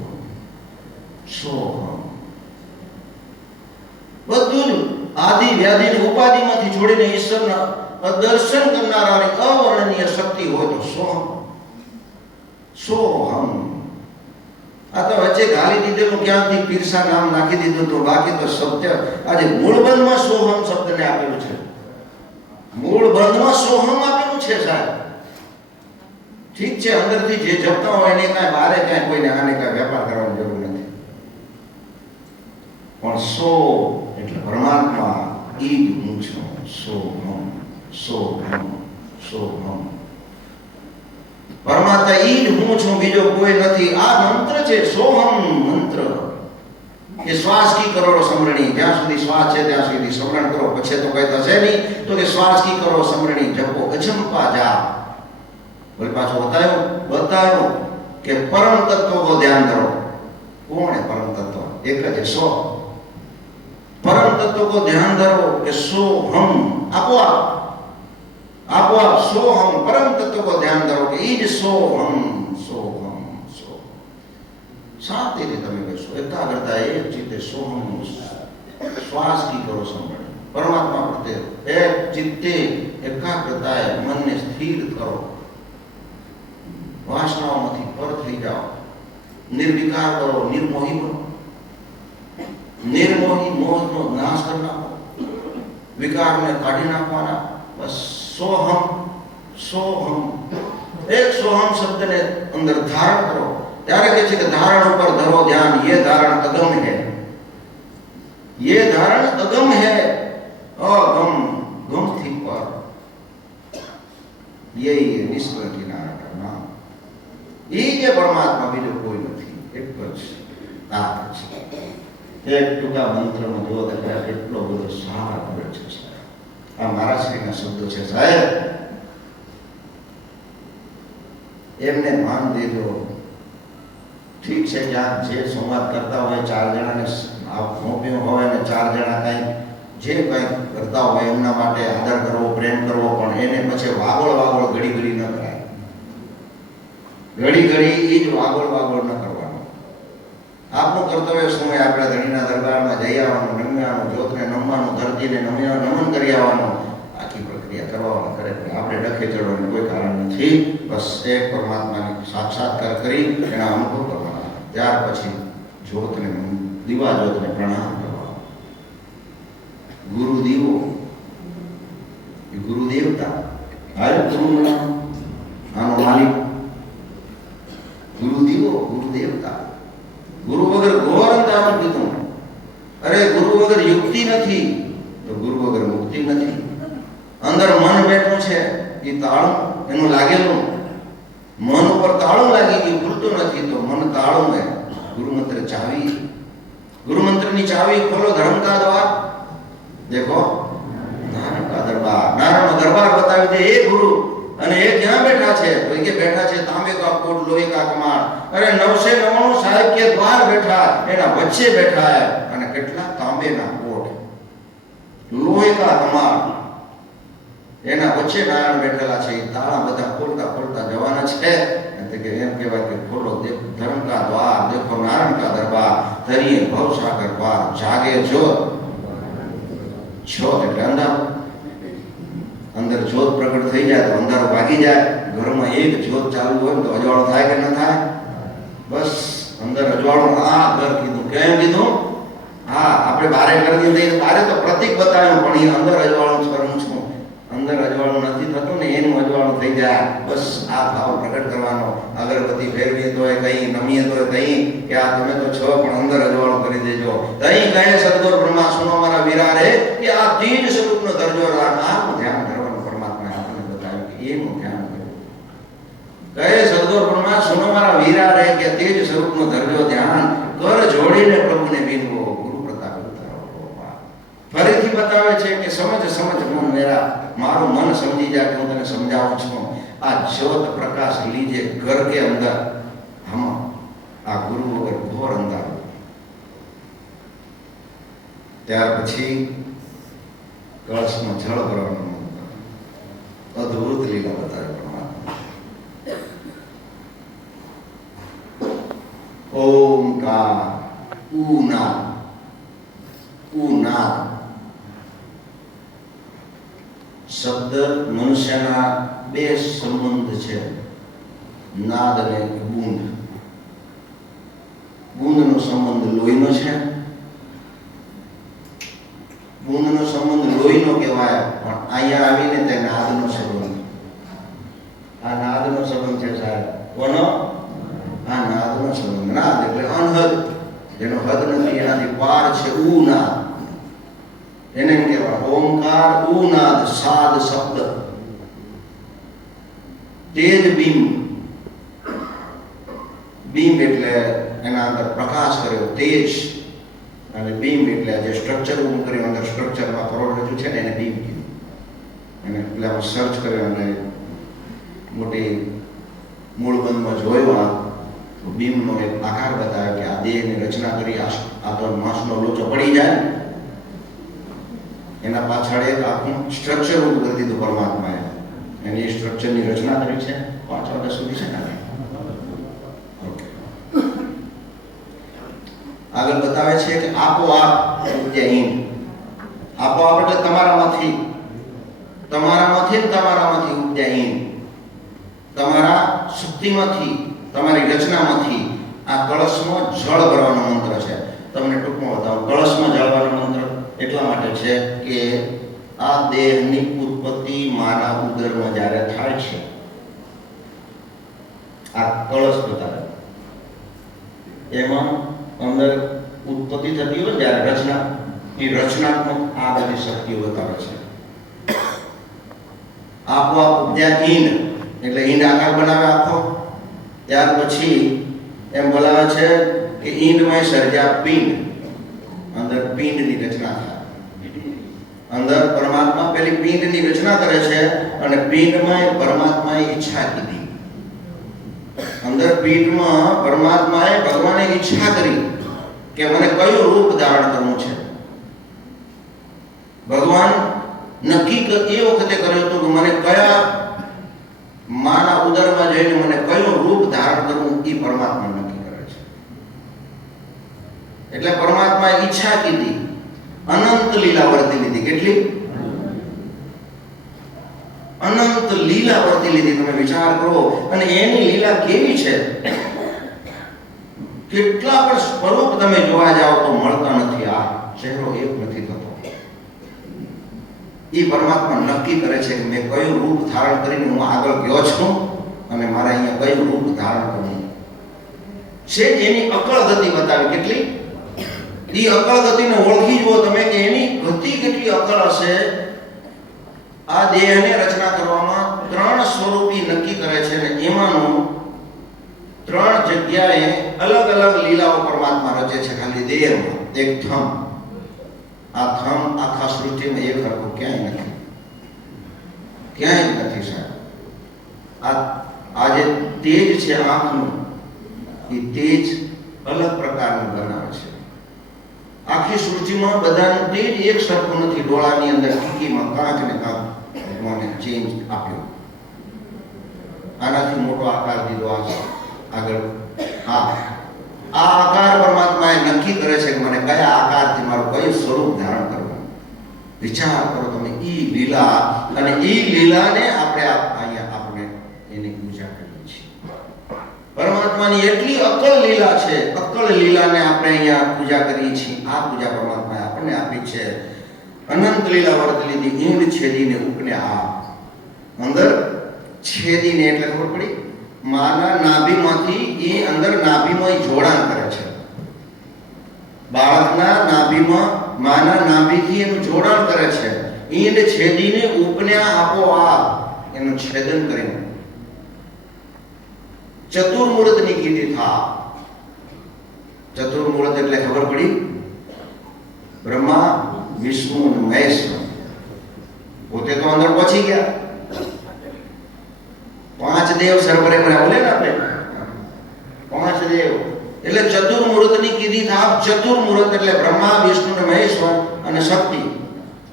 સોહમ. બધું જ આદિ વ્યાધિની ઉપાધિમાંથી છોડીને ઈશ્વરના દર્શન કરનારાની અવર્ણનીય શક્તિ હોય તો સોહમ સોહમ. આ તો વચ્ચે ગાલી દીધેલું ક્યાંથી પીરસા નામ નાખી દીધું તો બાકી તો શબ્દ આજે મૂળ બંધમાં સોહમ શબ્દને આપેલું છે. મૂળ બંધમાં સોહમ આપેલું છે સાહેબ. ઠીક છે, અંદરથી જે જપતા હોય એને કાંઈ બારે કાંઈ કોઈને આને કાંઈ વેપાર કરવાની જરૂર નથી. પણ સો એટલે પરમાત્મા ઈ જ હું છું. સોહમ સોહમ સોહમ. પરમાત્મા ઈ જ હું છું, બીજો કોઈ નથી. આ મંત્ર છે સોહમ મંત્ર. એ શ્વાસ કી કરો સમરણી. જ્યાં સુધી શ્વાસ છે ત્યાં સુધી સમરણ કરો, પછી તો કઈ થશે નહીં. તો કે શ્વાસ કી કરો સમરણી, જપો અજંપા જા. બોલ પાછો બતાવ્યો कि परम तत्व को ध्यान करो। कौन है परम तत्व? एक है सो। परम तत्व को ध्यान करो कि सो हम, आपो आप सो हम, परम तत्व को ध्यान करो कि ईज सो हम, सो हम, सो। शांति थी तमे बेसो, एकाग्रता एक चित्ते सो हम, श्वास की करो संभाળ, परमात्मा प्रत्ये एक चित्ते एकाग्रता मन ने स्थिर करो, वासनाओं पर थी जाओ, निर्विकार करो, निर्मोही बनो। निर्मोही मोह नो नाश करना, विकार ने काढ़ी नाखवाना। बस सोहम एक सोहम शब्द ने अंदर धारण करो। त्यारे कहे छे कि धारण ऊपर धरो ध्यान, ये धारण अगम है, ये धारण अगम है, अगम गम थी पर, यही निष्कल किनारा करना। ये परमात्मा बीजो कोई नहीं, एक ज आ छे। एक टूका मंत्र में जो देखा કેટલો બધો સાર કરે છે સાહેબ। આ મારા શ્રીના શબ્દો છે સાહેબ, એમને માન દેજો। ઠીક છે, જ્યાં જે સંવાદ કરતા હોય ચાર જણાને સોંપ્યો હોય અને ચાર જણા કંઈ જે કંઈ કરતા હોય એમના માટે આદર કરવો, પ્રેમ કરવો, પણ એને પછી વાગોળ ઘડી ઘડી ન કરાય। ઘડી ઘડી એ જ વાગોળ ન કરવાનું। આપનું કર્તવ્ય શું હોય? આપણે ધણીના દરબારમાં જઈ આવવાનું, નમ્યાનું, જ્યોતને નમવાનું, ધરતીને નમન કરી આવવાનું, આખી પ્રક્રિયા કરવાનું કરે। આપણે ડખે ચડવાનું કોઈ કારણ નથી। બસ એક પરમાત્માને સાક્ષાત્કાર કરી એના અનુભવ કરવાના, ત્યાર પછી જ્યોતને, દીવા જ્યોતને પ્રણામ કરવાનો। ગુરુ દીવો એ ગુરુ દેવતા, હારે ગુરુ આનો માલિક ગુરુ દીવો, ગુરુ દેવતા। गुरु वगर घोर अंधारू कीधुं। अरे गुरु वगर युक्ति नहीं तो गुरु वगर मुक्ति नहीं। अंदर मन बैठो छे ये ताळुं एनु लागेलुं, मन पर ताळुं लागी गयुं, खुलतुं नहीं तो मन ताळुं है। गुरु मंत्र चावी, गुरु मंत्र नी चावी खोलो, धर्म का द्वार देखो, नारायण का दरबार। नारायण दरबार बतावी दे ए गुरु, અને એ ક્યાં બેઠા છે? તો એ કે બેઠા છે તાંબે કા કોટ, લોહે કા કમાણ। અરે 999 સાહેબ કે દ્વાર બેઠા, એના વચ્ચે બેઠા હે, અને કેટલા તાંબેના કોટ, લોહે કા કમાણ, એના વચ્ચે નારાયણ બેઠેલા છે। એ તાળા બધા ખોલતા જવાના છે। એટલે કે એમ કહેવાય કે ખોલો ધર્મ કા દ્વાર, દેખો નારાયણ કા દરબાર, ધરીએ ભવસાગર પાર, જાગે જ્યોત। જ્યોત એટલે અંધારું, अंदर ज्योत प्रकट थी जाए तो अंधारू भागी जाए। घर में एक ज्योत चालू हो तो अजवाड़ो थाय के न थाय? बस अंदर अजवाड़ो आ घर कीधुं, केम कीधुं? हाँ, आपणे बारे कर दी, बारे तो प्रतीक बताव्युं, पण ए अंदर अजवाड़ो करूं छुं, अंदर अजवाड़ो नथी थतुं ने एनुं अजवाड़ो थई जाए। बस आ भाव प्रकट करवानो। अगरबत्ती फेरवीए तोय कहीं, नमीए तोय कहीं कि आ तमे तो छो पण अंदर अजवाड़ो करी देजो। तई कहे सद्गुरु ब्रह्मा सुनो मारा वीरा रे कि आ तीज स्वरूपनो दर्जो आत्म ध्यान करो। कहे सद्गुरु ब्रह्मा सुनो मारा वीरा रे के तेज स्वरूप नो दर्जो ध्यान कर जोड़ीने प्रभु ने बीनवो। गुरु प्रताप उतारो फरीथी बतावे छे कि समझ मन मेरा, मारो मन समझी जा के हूँ तने समझाऊं छूं। आ ज्योत प्रकाश लीजे घर के अंदर, हम आ गुरु वगर घोर अंधारू। त्यार पछी कलश में जल भरवानुं अद्भुत लीला बतावी परमात्मा। ओंकार उनाद शब्द मनुष्यना बे संबंध छे, नाद ने बूंद। बूंद नो संबंध लोही नो छे, बूंद नो संबंध लोही नो कहेवाय, पण आया आवीने ते नाद नो संबंध। आ नाद नो संबंध छे साहेब कोनो? आ नाद नो संबंध। नाद એટલે અનહદ, જેનો હદ નથી એનાથી પાર છે। ઉનાદ એને એમ કહેવાય। ઓમકાર ઉનાદ, સાદ શબ્દ, તેજ બીમ। બીમ એટલે એના અંદર પ્રકાશ કર્યો, તેજ, અને બીમ એટલે જે સ્ટ્રક્ચર ઊભું કર્યું, અંદર સ્ટ્રક્ચરમાં કરોડરજ્જુ છે ને એને બીમ કીધું। અને એટલે સર્ચ કર્યો અને મોટી મૂળબંધમાં જોયો, આ તો બીમનો એક આકાર બતાવે કે આ દેહની રચના કરી, આ તો માંસનો લોચો પડી જાય, એના પાછળ એક આખું સ્ટ્રક્ચર ઊભું કરી દીધું પરમાત્માએ. એની સ્ટ્રક્ચરની રચના કરી છે 5 વાગ્યા સુધી છે ને. આગળ બતાવે છે કે આપોઆપ ઉપજે ઈંડ. આપોઆપ એટલે તમારામાંથી ઉપજે ઈંડ. તમારા શક્તિમાંથી, તમારી રચનામાંથી આ કળશમાં જળ ભરવાનો મંત્ર છે. તમને ટૂંકમાં બતાવું. કળશમાં જળ ભરવાનો મંત્ર એટલા માટે છે કે આ દેહની ઉત્પત્તિ માના ઉદરમાં જ્યારે થાય છે, આ કળશ બતાવે એમાં અંદર ઉત્પત્તિ થતી હોય જ્યારે રચના, એ રચનાત્મક આ બધી શક્તિઓ બતાવે છે. આપોઆપ ઉપજ્યા ઈંડ એટલે ઈંડ આકાર બનાવે આખો. ત્યાર પછી એમ બોલાવે છે કે ઈંડમાં સર્જ્યા પિંડ. અંદર પિંડની રચના થાય. અંદર પરમાત્મા પેલી પિંડની રચના કરે છે અને પિંડમાં પરમાત્માએ ઈચ્છા કીધી. અંદર પિંડમાં પરમાત્માએ ભગવાને ઈચ્છા કરી કે મને કયું રૂપ ધારણ કરવું છે. ભગવાન નક્કી એ વખતે કર્યું હતું કે મને કયા માના ઉદરમાં જઈને મને કયું રૂપ ધારણ કરવું એ પરમાત્મા નક્કી કરે છે. એટલે પરમાત્માએ ઈચ્છા કીધી, અનંત લીલા વર્તી લીધી. કેટલી અનંત લીલા વર્તી લીધી. તમે વિચાર કરો. અને એની લીલા કેવી છે, કેટલા પણ સ્વરૂપ તમે જોવા જાઓ તો મળતા નથી. આ ચહેરો એક નથી થતો. એ પરમાત્મા નક્કી કરે છે કે મેં કયું રૂપ ધારણ કરીને હું આગળ ગયો છું અને મારે અહીંયા કયું રૂપ ધારણ કરવું છે. એની અકળ ગતિ બતાવી. કેટલી એ અકળ ગતિને ઓળખી જુઓ તમે કે એની ગતિ કેટલી અકળ હશે. આ દેહને રચના કરવામાં 3 સ્વરૂપી નક્કી કરે છે અને એમાંનું 3 જગ્યાએ અલગ અલગ લીલાઓ પરમાત્મા રચે છે. ખાલી દેહમાં એક થમ. આ થમ આખા સૃષ્ટિમાં એક હરખું ક્યાંય નથી, ક્યાંય નથી સાહેબ. આ જે તેજ છે આંખનું, એ તેજ અલગ પ્રકારનું બનાવે છે. આખી સૃષ્ટિમાં બધાનું તેજ એક સરખું નથી. ડોળાની અંદર કીકીમાં કાંક ને કાંક ભગવાને ચેન્જ આપ્યો. આનાથી મોટો આકાર દીધો આગળ. આ આકાર પરમાત્માએ નક્કી કરે છે કે મને કયા આકારથી મારું કયું સ્વરૂપ ધારણ કરવું. વિચાર કરો તમે ઈ લીલા. અને ઈ લીલાને આપણે એની પૂજા કરીએ છીએ. પરમાત્માની એટલી અકળ લીલા છે. અકળ લીલાને આપણે અહીંયા પૂજા કરીએ છીએ. આ પૂજા પરમાત્માએ આપણને આપી છે. અનંત લીલા વર્તી લીધી. ઈંડ છેદીને ઉપને આ અંદર છેદીને એટલે ખબર પડી માના નાભીમાંથી એ અંદર નાભીમાં જોડાણ કરે છે. બાળકના નાભીમાં માના નાભીથી એનું જોડાણ કરે છે. ઈંડ છેદીને ઉપન્યા આપોઆપ એનું છેદન કરીને ચતુર્મૂર્તની કીધી થા. ચતુર્મૂર્ત એટલે ખબર પડી બ્રહ્મા, વિષ્ણુ અને મહેશ. પોતે તો અંદર પહોંચી ગયા. 5 દેવ સરવરે બોલે ને આપણે 5 દેવ એટલે ચતુર્મૂર્તની કીધી થા. ચતુર્મૂર્ત એટલે બ્રહ્મા, વિષ્ણુ અને મહેશ્વર અને શક્તિ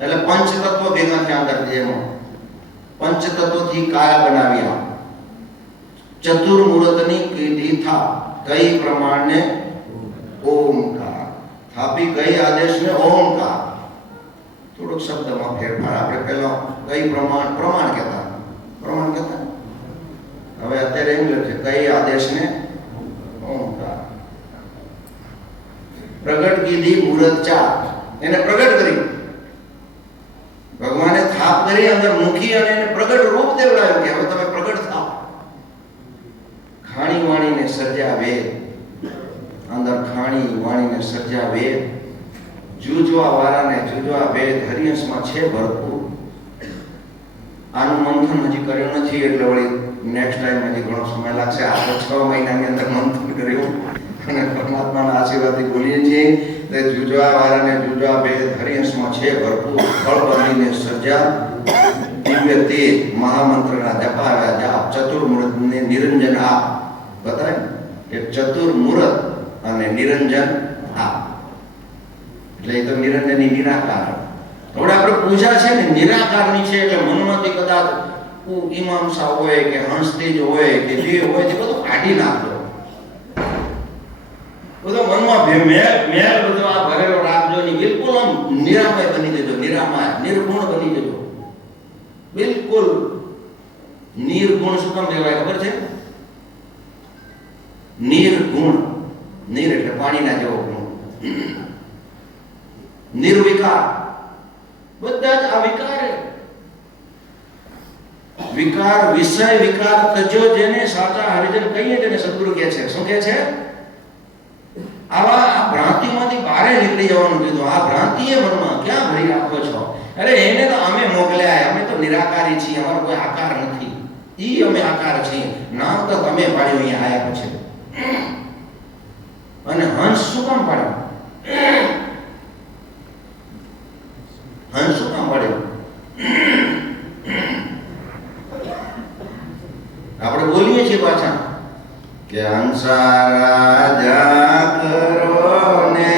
એટલે પંચતત્વ ભેગા થયા અંદર દેહમાં. પંચતત્વથી કાયા બનાવ્યા. ચતુર્મૂર્તની કીધી થા. કઈ પ્રમાણને ઓમકાર. થાપી કઈ આદેશને ઓમકાર. થોડોક શબ્દમાં ફેરફાર. આપણે પહેલા કઈ પ્રમાણ કહેતા. હવે અત્યારે એમ લખે કઈ આદેશને ઓમકાર. પ્રગટ કીધી મૂર્ત 4. એને પ્રગટ કરી. ભગવાને થાપ કરી અંદર મૂકી અને એને પ્રગટ રૂપ દેવડાવ્યું કે હવે તમે પ્રગટ થાઓ. ખાણી વાણીને સર્જ્યા વેદ. અંદર ખાણી વાણીને સર્જ્યા વેદ. જૂજવા વાળાને જૂજવા વેદ હરિયંશમાં છે ભરપૂર. આનું મંથન હજી કર્યું નથી એટલે વળી નેક્સ્ટ ટાઈમ હજી ઘણો સમય લાગશે. આપણે 6 મહિનાની અંદર મંથન કર્યું અને પરમાત્માના આશીર્વાદથી બોલીએ છીએ. જુજવા વાળાને જુજવા ભેદ હરિયંશમાં છે ભરપૂર. ફળ બનીને સર્જા દિવ્ય તેજ મહામંત્રના જપાવ્યા જાપ. ચતુર્મૂર્તને નિરંજન આપ. બતાવે એક ચતુર્મૂર્ત અને નિરંજન ભાવ. એટલે એ તો નિરંજનની નિરાકાર. હવે આપણે પૂજા છે ને નિરાકારની છે, એટલે મનમાંથી કદાચ ઈમામસા હોય કે હંસતેજ હોય કે જે હોય તે બધું કાઢી નાખો. બધો મનમાં મેલ બધો આ ભરેલો રાખજો ની. બિલકુલ આમ નિરામય બની જજો, નિરામય નિર્ગુણ બની જજો. બિલકુલ નિર્ગુણ. શું કામ કહેવાય ખબર છે? નિર્ગુણ. નિર એટલે પાણીના જેવો ગુણ. નિર્વિકાર. બધા જ આ વિકાર. વિકાર વિષય વિકાર તજો જેને સાચા હરિજન કહીએ તેને સદગુરુ કહે છે. શું કહે છે? આ ભ્રાંતિમાંથી બહાર નીકળી જવાનું કીધું. આ ભ્રાંતિએ મનમાં ક્યાં ભરી રાખો છો? અરે એને તો અમે મોકલ્યા, અમે તો નિરાકારી છીએ, અમારો કોઈ આકાર નથી. ઈ અમે આકાર છીએ. નામ તો તમે પાડ્યું અહીંયા આયા પછી. અને હંસ શું કામ પાડ્યું? હંસ શું કામ પાડ્યું? આપણે બોલીએ છીએ પાછા કે હંસા રાજા કરો ને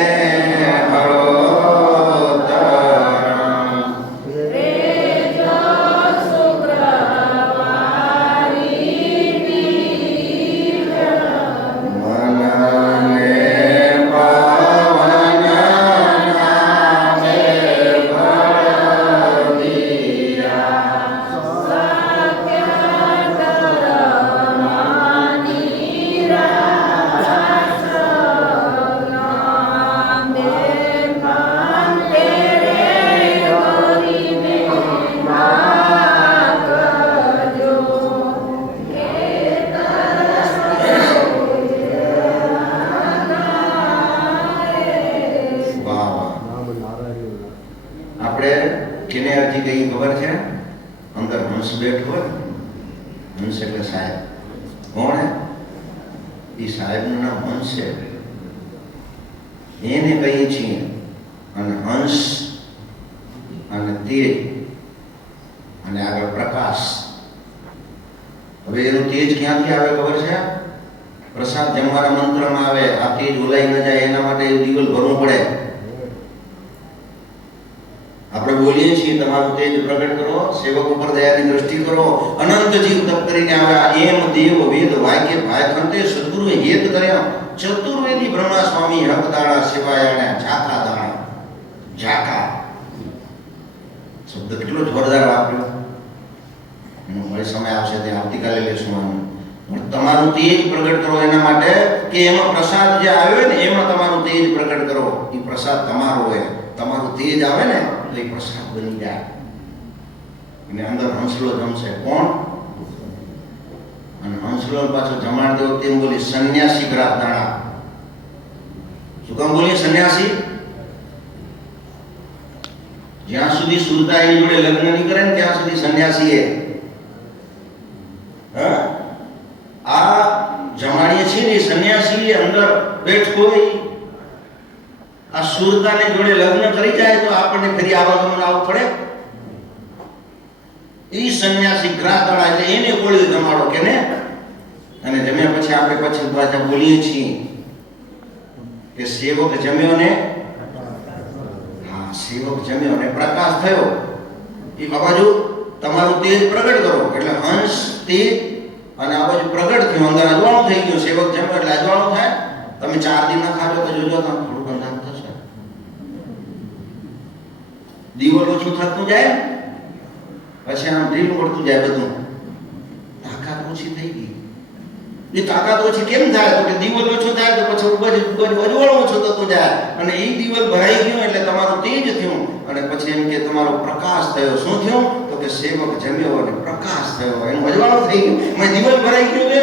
દીવલ ઓછું થતું જાય પછી આમ ઢીલ પડતું જાય બધું. તાકાત ઓછી થઈ ગઈ. એ તાકાત ઓછી કેમ થાય? તો કે દીવલ ઓછું થાય તો પછી અજવાળું ઓછું થતું જાય અને એ દીવલ ભરાઈ ગયું એટલે તમારું તેજ થયું અને પછી એમ કે તમારો પ્રકાશ થયો. શું થયું? તો કે સેવક જમ્યો અને પ્રકાશ થયો, એનું અજવાળું થઈ ગયું, મેં દીવલ ભરાઈ ગયું કે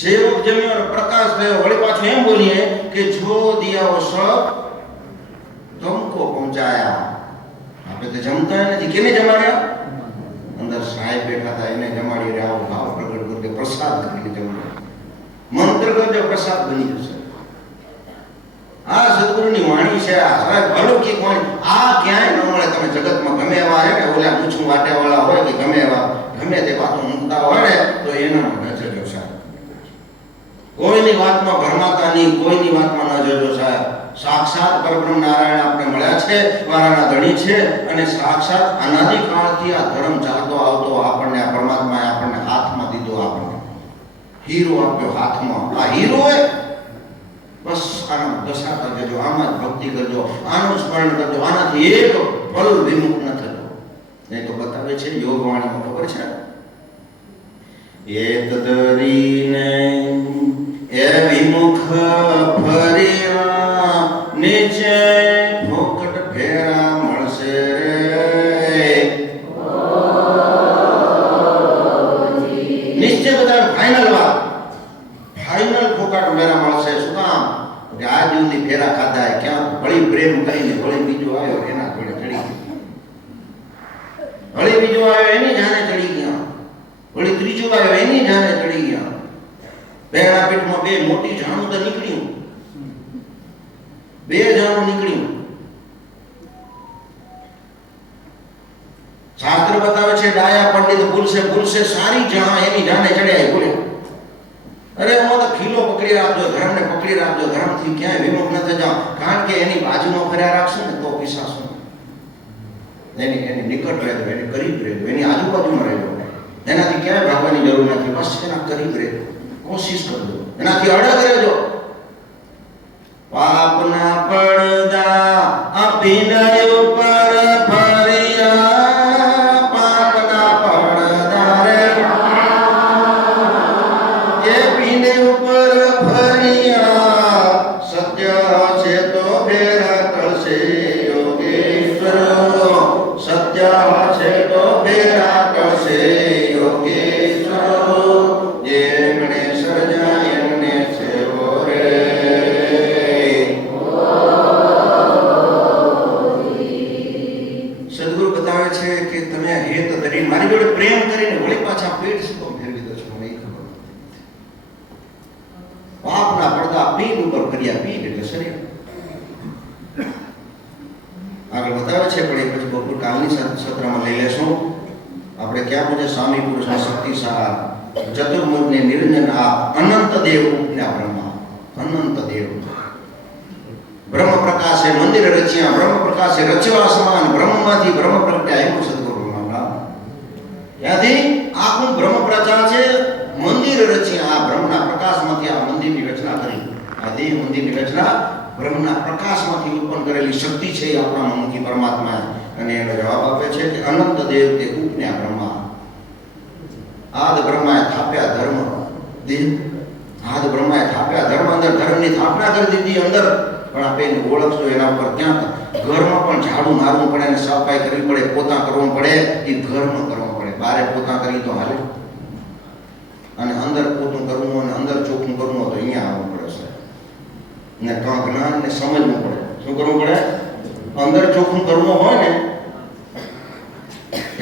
સેવક જમ્યો અને પ્રકાશ થયો. વળી પાછું એમ બોલીએ કે જો દિયાઓ સબ તમકો પહોંચાયા. આપણે તો જમતા નથી. કેને જમાડ્યા? અંદર સાહેબ બેઠા હતા એને જમાડી રહ્યા. ભાવ પ્રગટ કરો કે પ્રસાદ કરીને જમાડ્યા. મંત્ર કરજો પ્રસાદ બની જશે. આ સદગુરુની વાણી છે. આ સાહેબ અલૌકિક વાણી. આ ક્યાંય ન મળે. તમે જગતમાં ગમે એવા હે ને ઓલા પૂછું વાટેવાળા હોય કે ગમે એવા ગમે તે વાતો મૂકતા હોય ને તો એના ન જજો સાહેબ. કોઈની વાતમાં ભરમાતા નહીં, કોઈની વાતમાં ન જજો સાહેબ. સાક્ષાત પરબ્રહ્મ નારાયણ આપણે મળ્યા છે, વારાના ધણી છે, અને સાક્ષાત અનાદિકાળથી આ ધર્મ ચાલતો આવતો આપણને આ પરમાત્માએ આપણને હાથમાં દીધો, આપણને હીરો આપ્યો હાથમાં. આ હીરો બસ આના દશા કરજો, આમાં જ ભક્તિ કરજો, આનું સ્મરણ કરજો, આનાથી એક પલ વિમુખ ન થતો. નહીં તો બતાવે છે યોગવાણીમાં, ખબર છે, એક દરીને એ વિમુખ ફર્યા નીચે ફોકટ ફેરા મળશે રે. નિશ્ચય બધા ફાઇનલ વાત, ફાઇનલ ફોકટ ફેરા મળશે. શું કામ? કે આ દિવસની ફેરા ખાધા ક્યાં ભળી પ્રેમ કરીને ભળી બીજો આવ્યો એના જોડે ચડી ગયો, ભળી બીજો આવ્યો એની જાને ચડી ગયા, ભળી ત્રીજો આવ્યો એની જાને ચડી ગયા. બેના પેટમાં બે મોટી જાણું તો નીકળ્યું, બે જાણું નીકળ્યું. શાસ્ત્ર બતાવે છે ડાયા પંડિત ભૂલશે ભૂલશે સારી જાણ એની જાને ચડ્યા. બોલે અરે હું તો ખીલો પકડી રાખજો, ધર્મને પકડી રાખજો, ધર્મથી ક્યાંય વિમુખ ન થઈ જાઓ. કારણ કે એની બાજુમાં ફર્યા રાખશો ને તો પીસાશો. એની નિકટ રહેજો, એની કરીબ રહેજો, એની આજુબાજુમાં રહેજો. એનાથી ક્યાંય ભાગવાની જરૂર નથી, બસ એના કરીબ રહેજો, કોશિશ કરજો, એનાથી અડગ રહેજો. પાપના પડદા આ પીડા ઉપર ફર્યા, પાપના પડદા રે એ પીડે ઉપર ફર્યા. સત્ય છે તો ફેરા કરશે યોગેશ્વર, સત્ય છે તો ફેરા કરશે યોગેશ્વર. જેમણે સર્જાય એમને સેવો રે. સદગુરુ બતાવે છે કે તમે હેત ધરી મારી જોડે પ્રેમ કરીને વળી પાછા પેટ શું ફેરવી દો છો, મને ખબર. પાપના પડદા પીઠ ઉપર કર્યા, પીઠ એટલે શરીર. આગળ બતાવે છે પણ એ પછી બપોર કાલની સત્રમાં લઈ લેશું આપણે. ક્યાં પૂછે સ્વામી પુરુષના શક્તિસાર ચતુર્મુખને નિરંજન આ અનંત દેવ ઉપના બ્રહ્મા. અનંત દેવ બ્રહ્મ પ્રકાશે મંદિર રચ્યા, બ્રહ્મ પ્રકાશે રચવા સમાન, બ્રહ્મમાંથી બ્રહ્મ પ્રગટ્યા. એવું સદગુરુ ત્યાંથી આખું બ્રહ્મ પ્રચાર છે. મંદિર રચ્યા, આ બ્રહ્મના પ્રકાશમાંથી આ મંદિરની રચના કરી. આ દેહ મંદિરની રચના બ્રહ્મના પ્રકાશમાંથી ઉત્પન્ન કરેલી શક્તિ છે આપણા મનથી પરમાત્મા. અને એનો જવાબ આપે છે કે અનંત દેવ તે ઉપન્યા બ્રહ્મા. આદ બ્રહ્માએ થાપ્યા ધર્મ દેહ, આદ બ્રહ્માએ થાપ્યા ધર્મ, અંદર ધર્મની સ્થાપના કરી દીધી અંદર. પણ આપણે એને ઓળખશો એના ઉપર ક્યાં ઘરમાં પણ ઝાડુ મારવું પડે અને સફાઈ કરવી પડે, પોતા કરવું પડે. એ ઘરમાં કરવું પડે, બારે પોતા કરી તો હાલે. અને અંદર પોતું કરવું અને અંદર ચોખ્ખું કરવું તો અહીંયા આવવું પડે છે. ને જ્ઞાનને સમજવું પડે. શું કરવું પડે? અંદર ચોખ્ખું કરવું હોય ને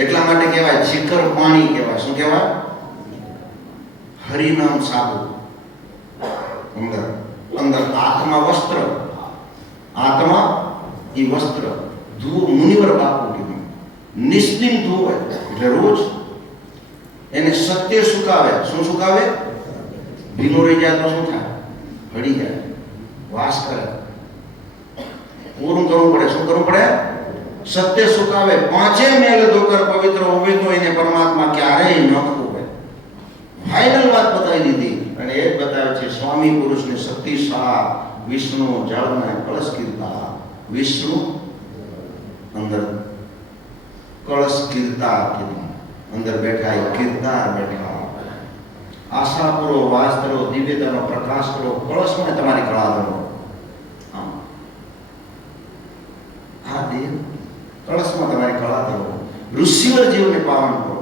એટલા માટે કહેવાય શિખર પાણી કહેવાય. શું કહેવાય? હરિનામ સાબુ. અંદર અંદર આત્મા વસ્ત્ર, આત્મા એ વસ્ત્ર. મુનિવર બાપુ કીધું નિસ્દિન ધોવે એટલે રોજ એને સત્ય સુકાવે. શું સુકાવે? ભીનો રહી જાય તો શું થાય? હળી જાય, વાસ કરે. પૂરું કરવું પડે. શું કરવું પડે? સત્ય સુકાવે. પાંચે મેલ ધોકર પવિત્ર હોવે તો એને પરમાત્મા ક્યારેય ન ખોવે. ફાઇનલ વાત બતાવી દીધી. અને એ જ બતાવે છે સ્વામી પુરુષને શક્તિસાર વિષ્ણુ જળને કળશ કીર્તા. વિષ્ણુ અંદર કળશ કીર્તા કીધું, અંદર બેઠા એ કીર્તાર બેઠા. આશા કરો, વાસ કરો, દિવ્યતાનો પ્રકાશ કરો, કળશમાં તમારી કળા ધરો. આ દેહ કળશમાં તમારી કળા ધરો. ઋષિવર જીવને પાવન કરો.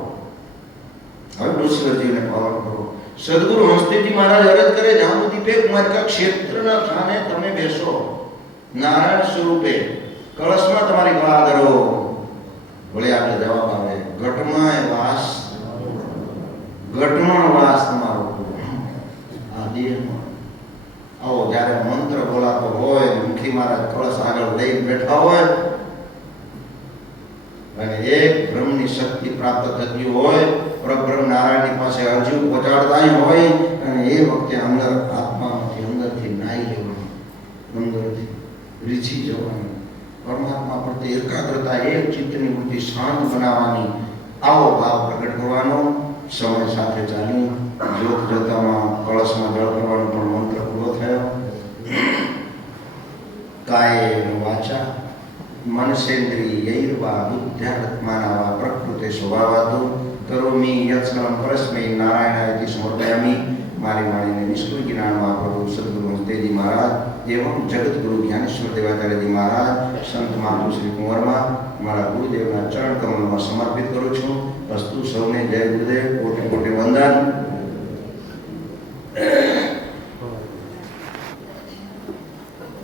હવે ઋષિવર જીવને પાવન કરો. સદગુરુ હંસદેવજી મહારાજ અરજ કરે જાંબુદીપે કુમારિકા ક્ષેત્રના સ્થાને તમે બેસો નારાયણ સ્વરૂપે, કળશમાં તમારી કળા ધરો. ભલે આપણે જવાબ આવે ઘટમાં વાસ, ઘટમાં વાસ તમારો આ દેહમાં. આવો જ્યારે મંત્ર બોલાતો હોય, મુખી મહારાજ કળશ આગળ લઈને બેઠા હોય અને એક બ્રહ્મની શક્તિ પ્રાપ્ત થતી હોય પરબ્રહ્મ નારાયણની પાસે અરજી પહોંચાડતા હોય અને એ વખતે અંદર આત્મામાંથી અંદરથી નાઈ લેવાનું, અંદરથી રીછી જવાનું, પરમાત્મા પ્રત્યે એકાગ્રતા, એક ચિત્તની વૃત્તિ શાંત બનાવવાની, આવો ભાવ પ્રગટ કરવાનો. સમય સાથે ચાલી જોત જોતામાં કળશમાં જળ કરવાનો પણ મંત્ર પૂરો થયો. કાયેન વાચા મનસેન્દ્રિયૈર્વા બુદ્ધ્યાત્માના પ્રકૃતે સ્વભાવાતો કરોમિ યત્સનમ પરસ્મૈ નારાયણાયતિ સમર્પયામિ. મારી વાણીને નિષ્ઠુર જ્ઞાનમાં પ્રભુ સદગુરુ તેજી મહારાજ એવં જગતગુરુ જ્ઞાનેશ્વર દેવાચાર્યજી મહારાજ, સંત માતુ શ્રી કુંવરમાં મારા ગુરુદેવના ચરણ કમલમાં સમર્પિત કરું છું. અસ્તુ. સૌને જય ગુરુદેવ. કોટે કોટે વંદન.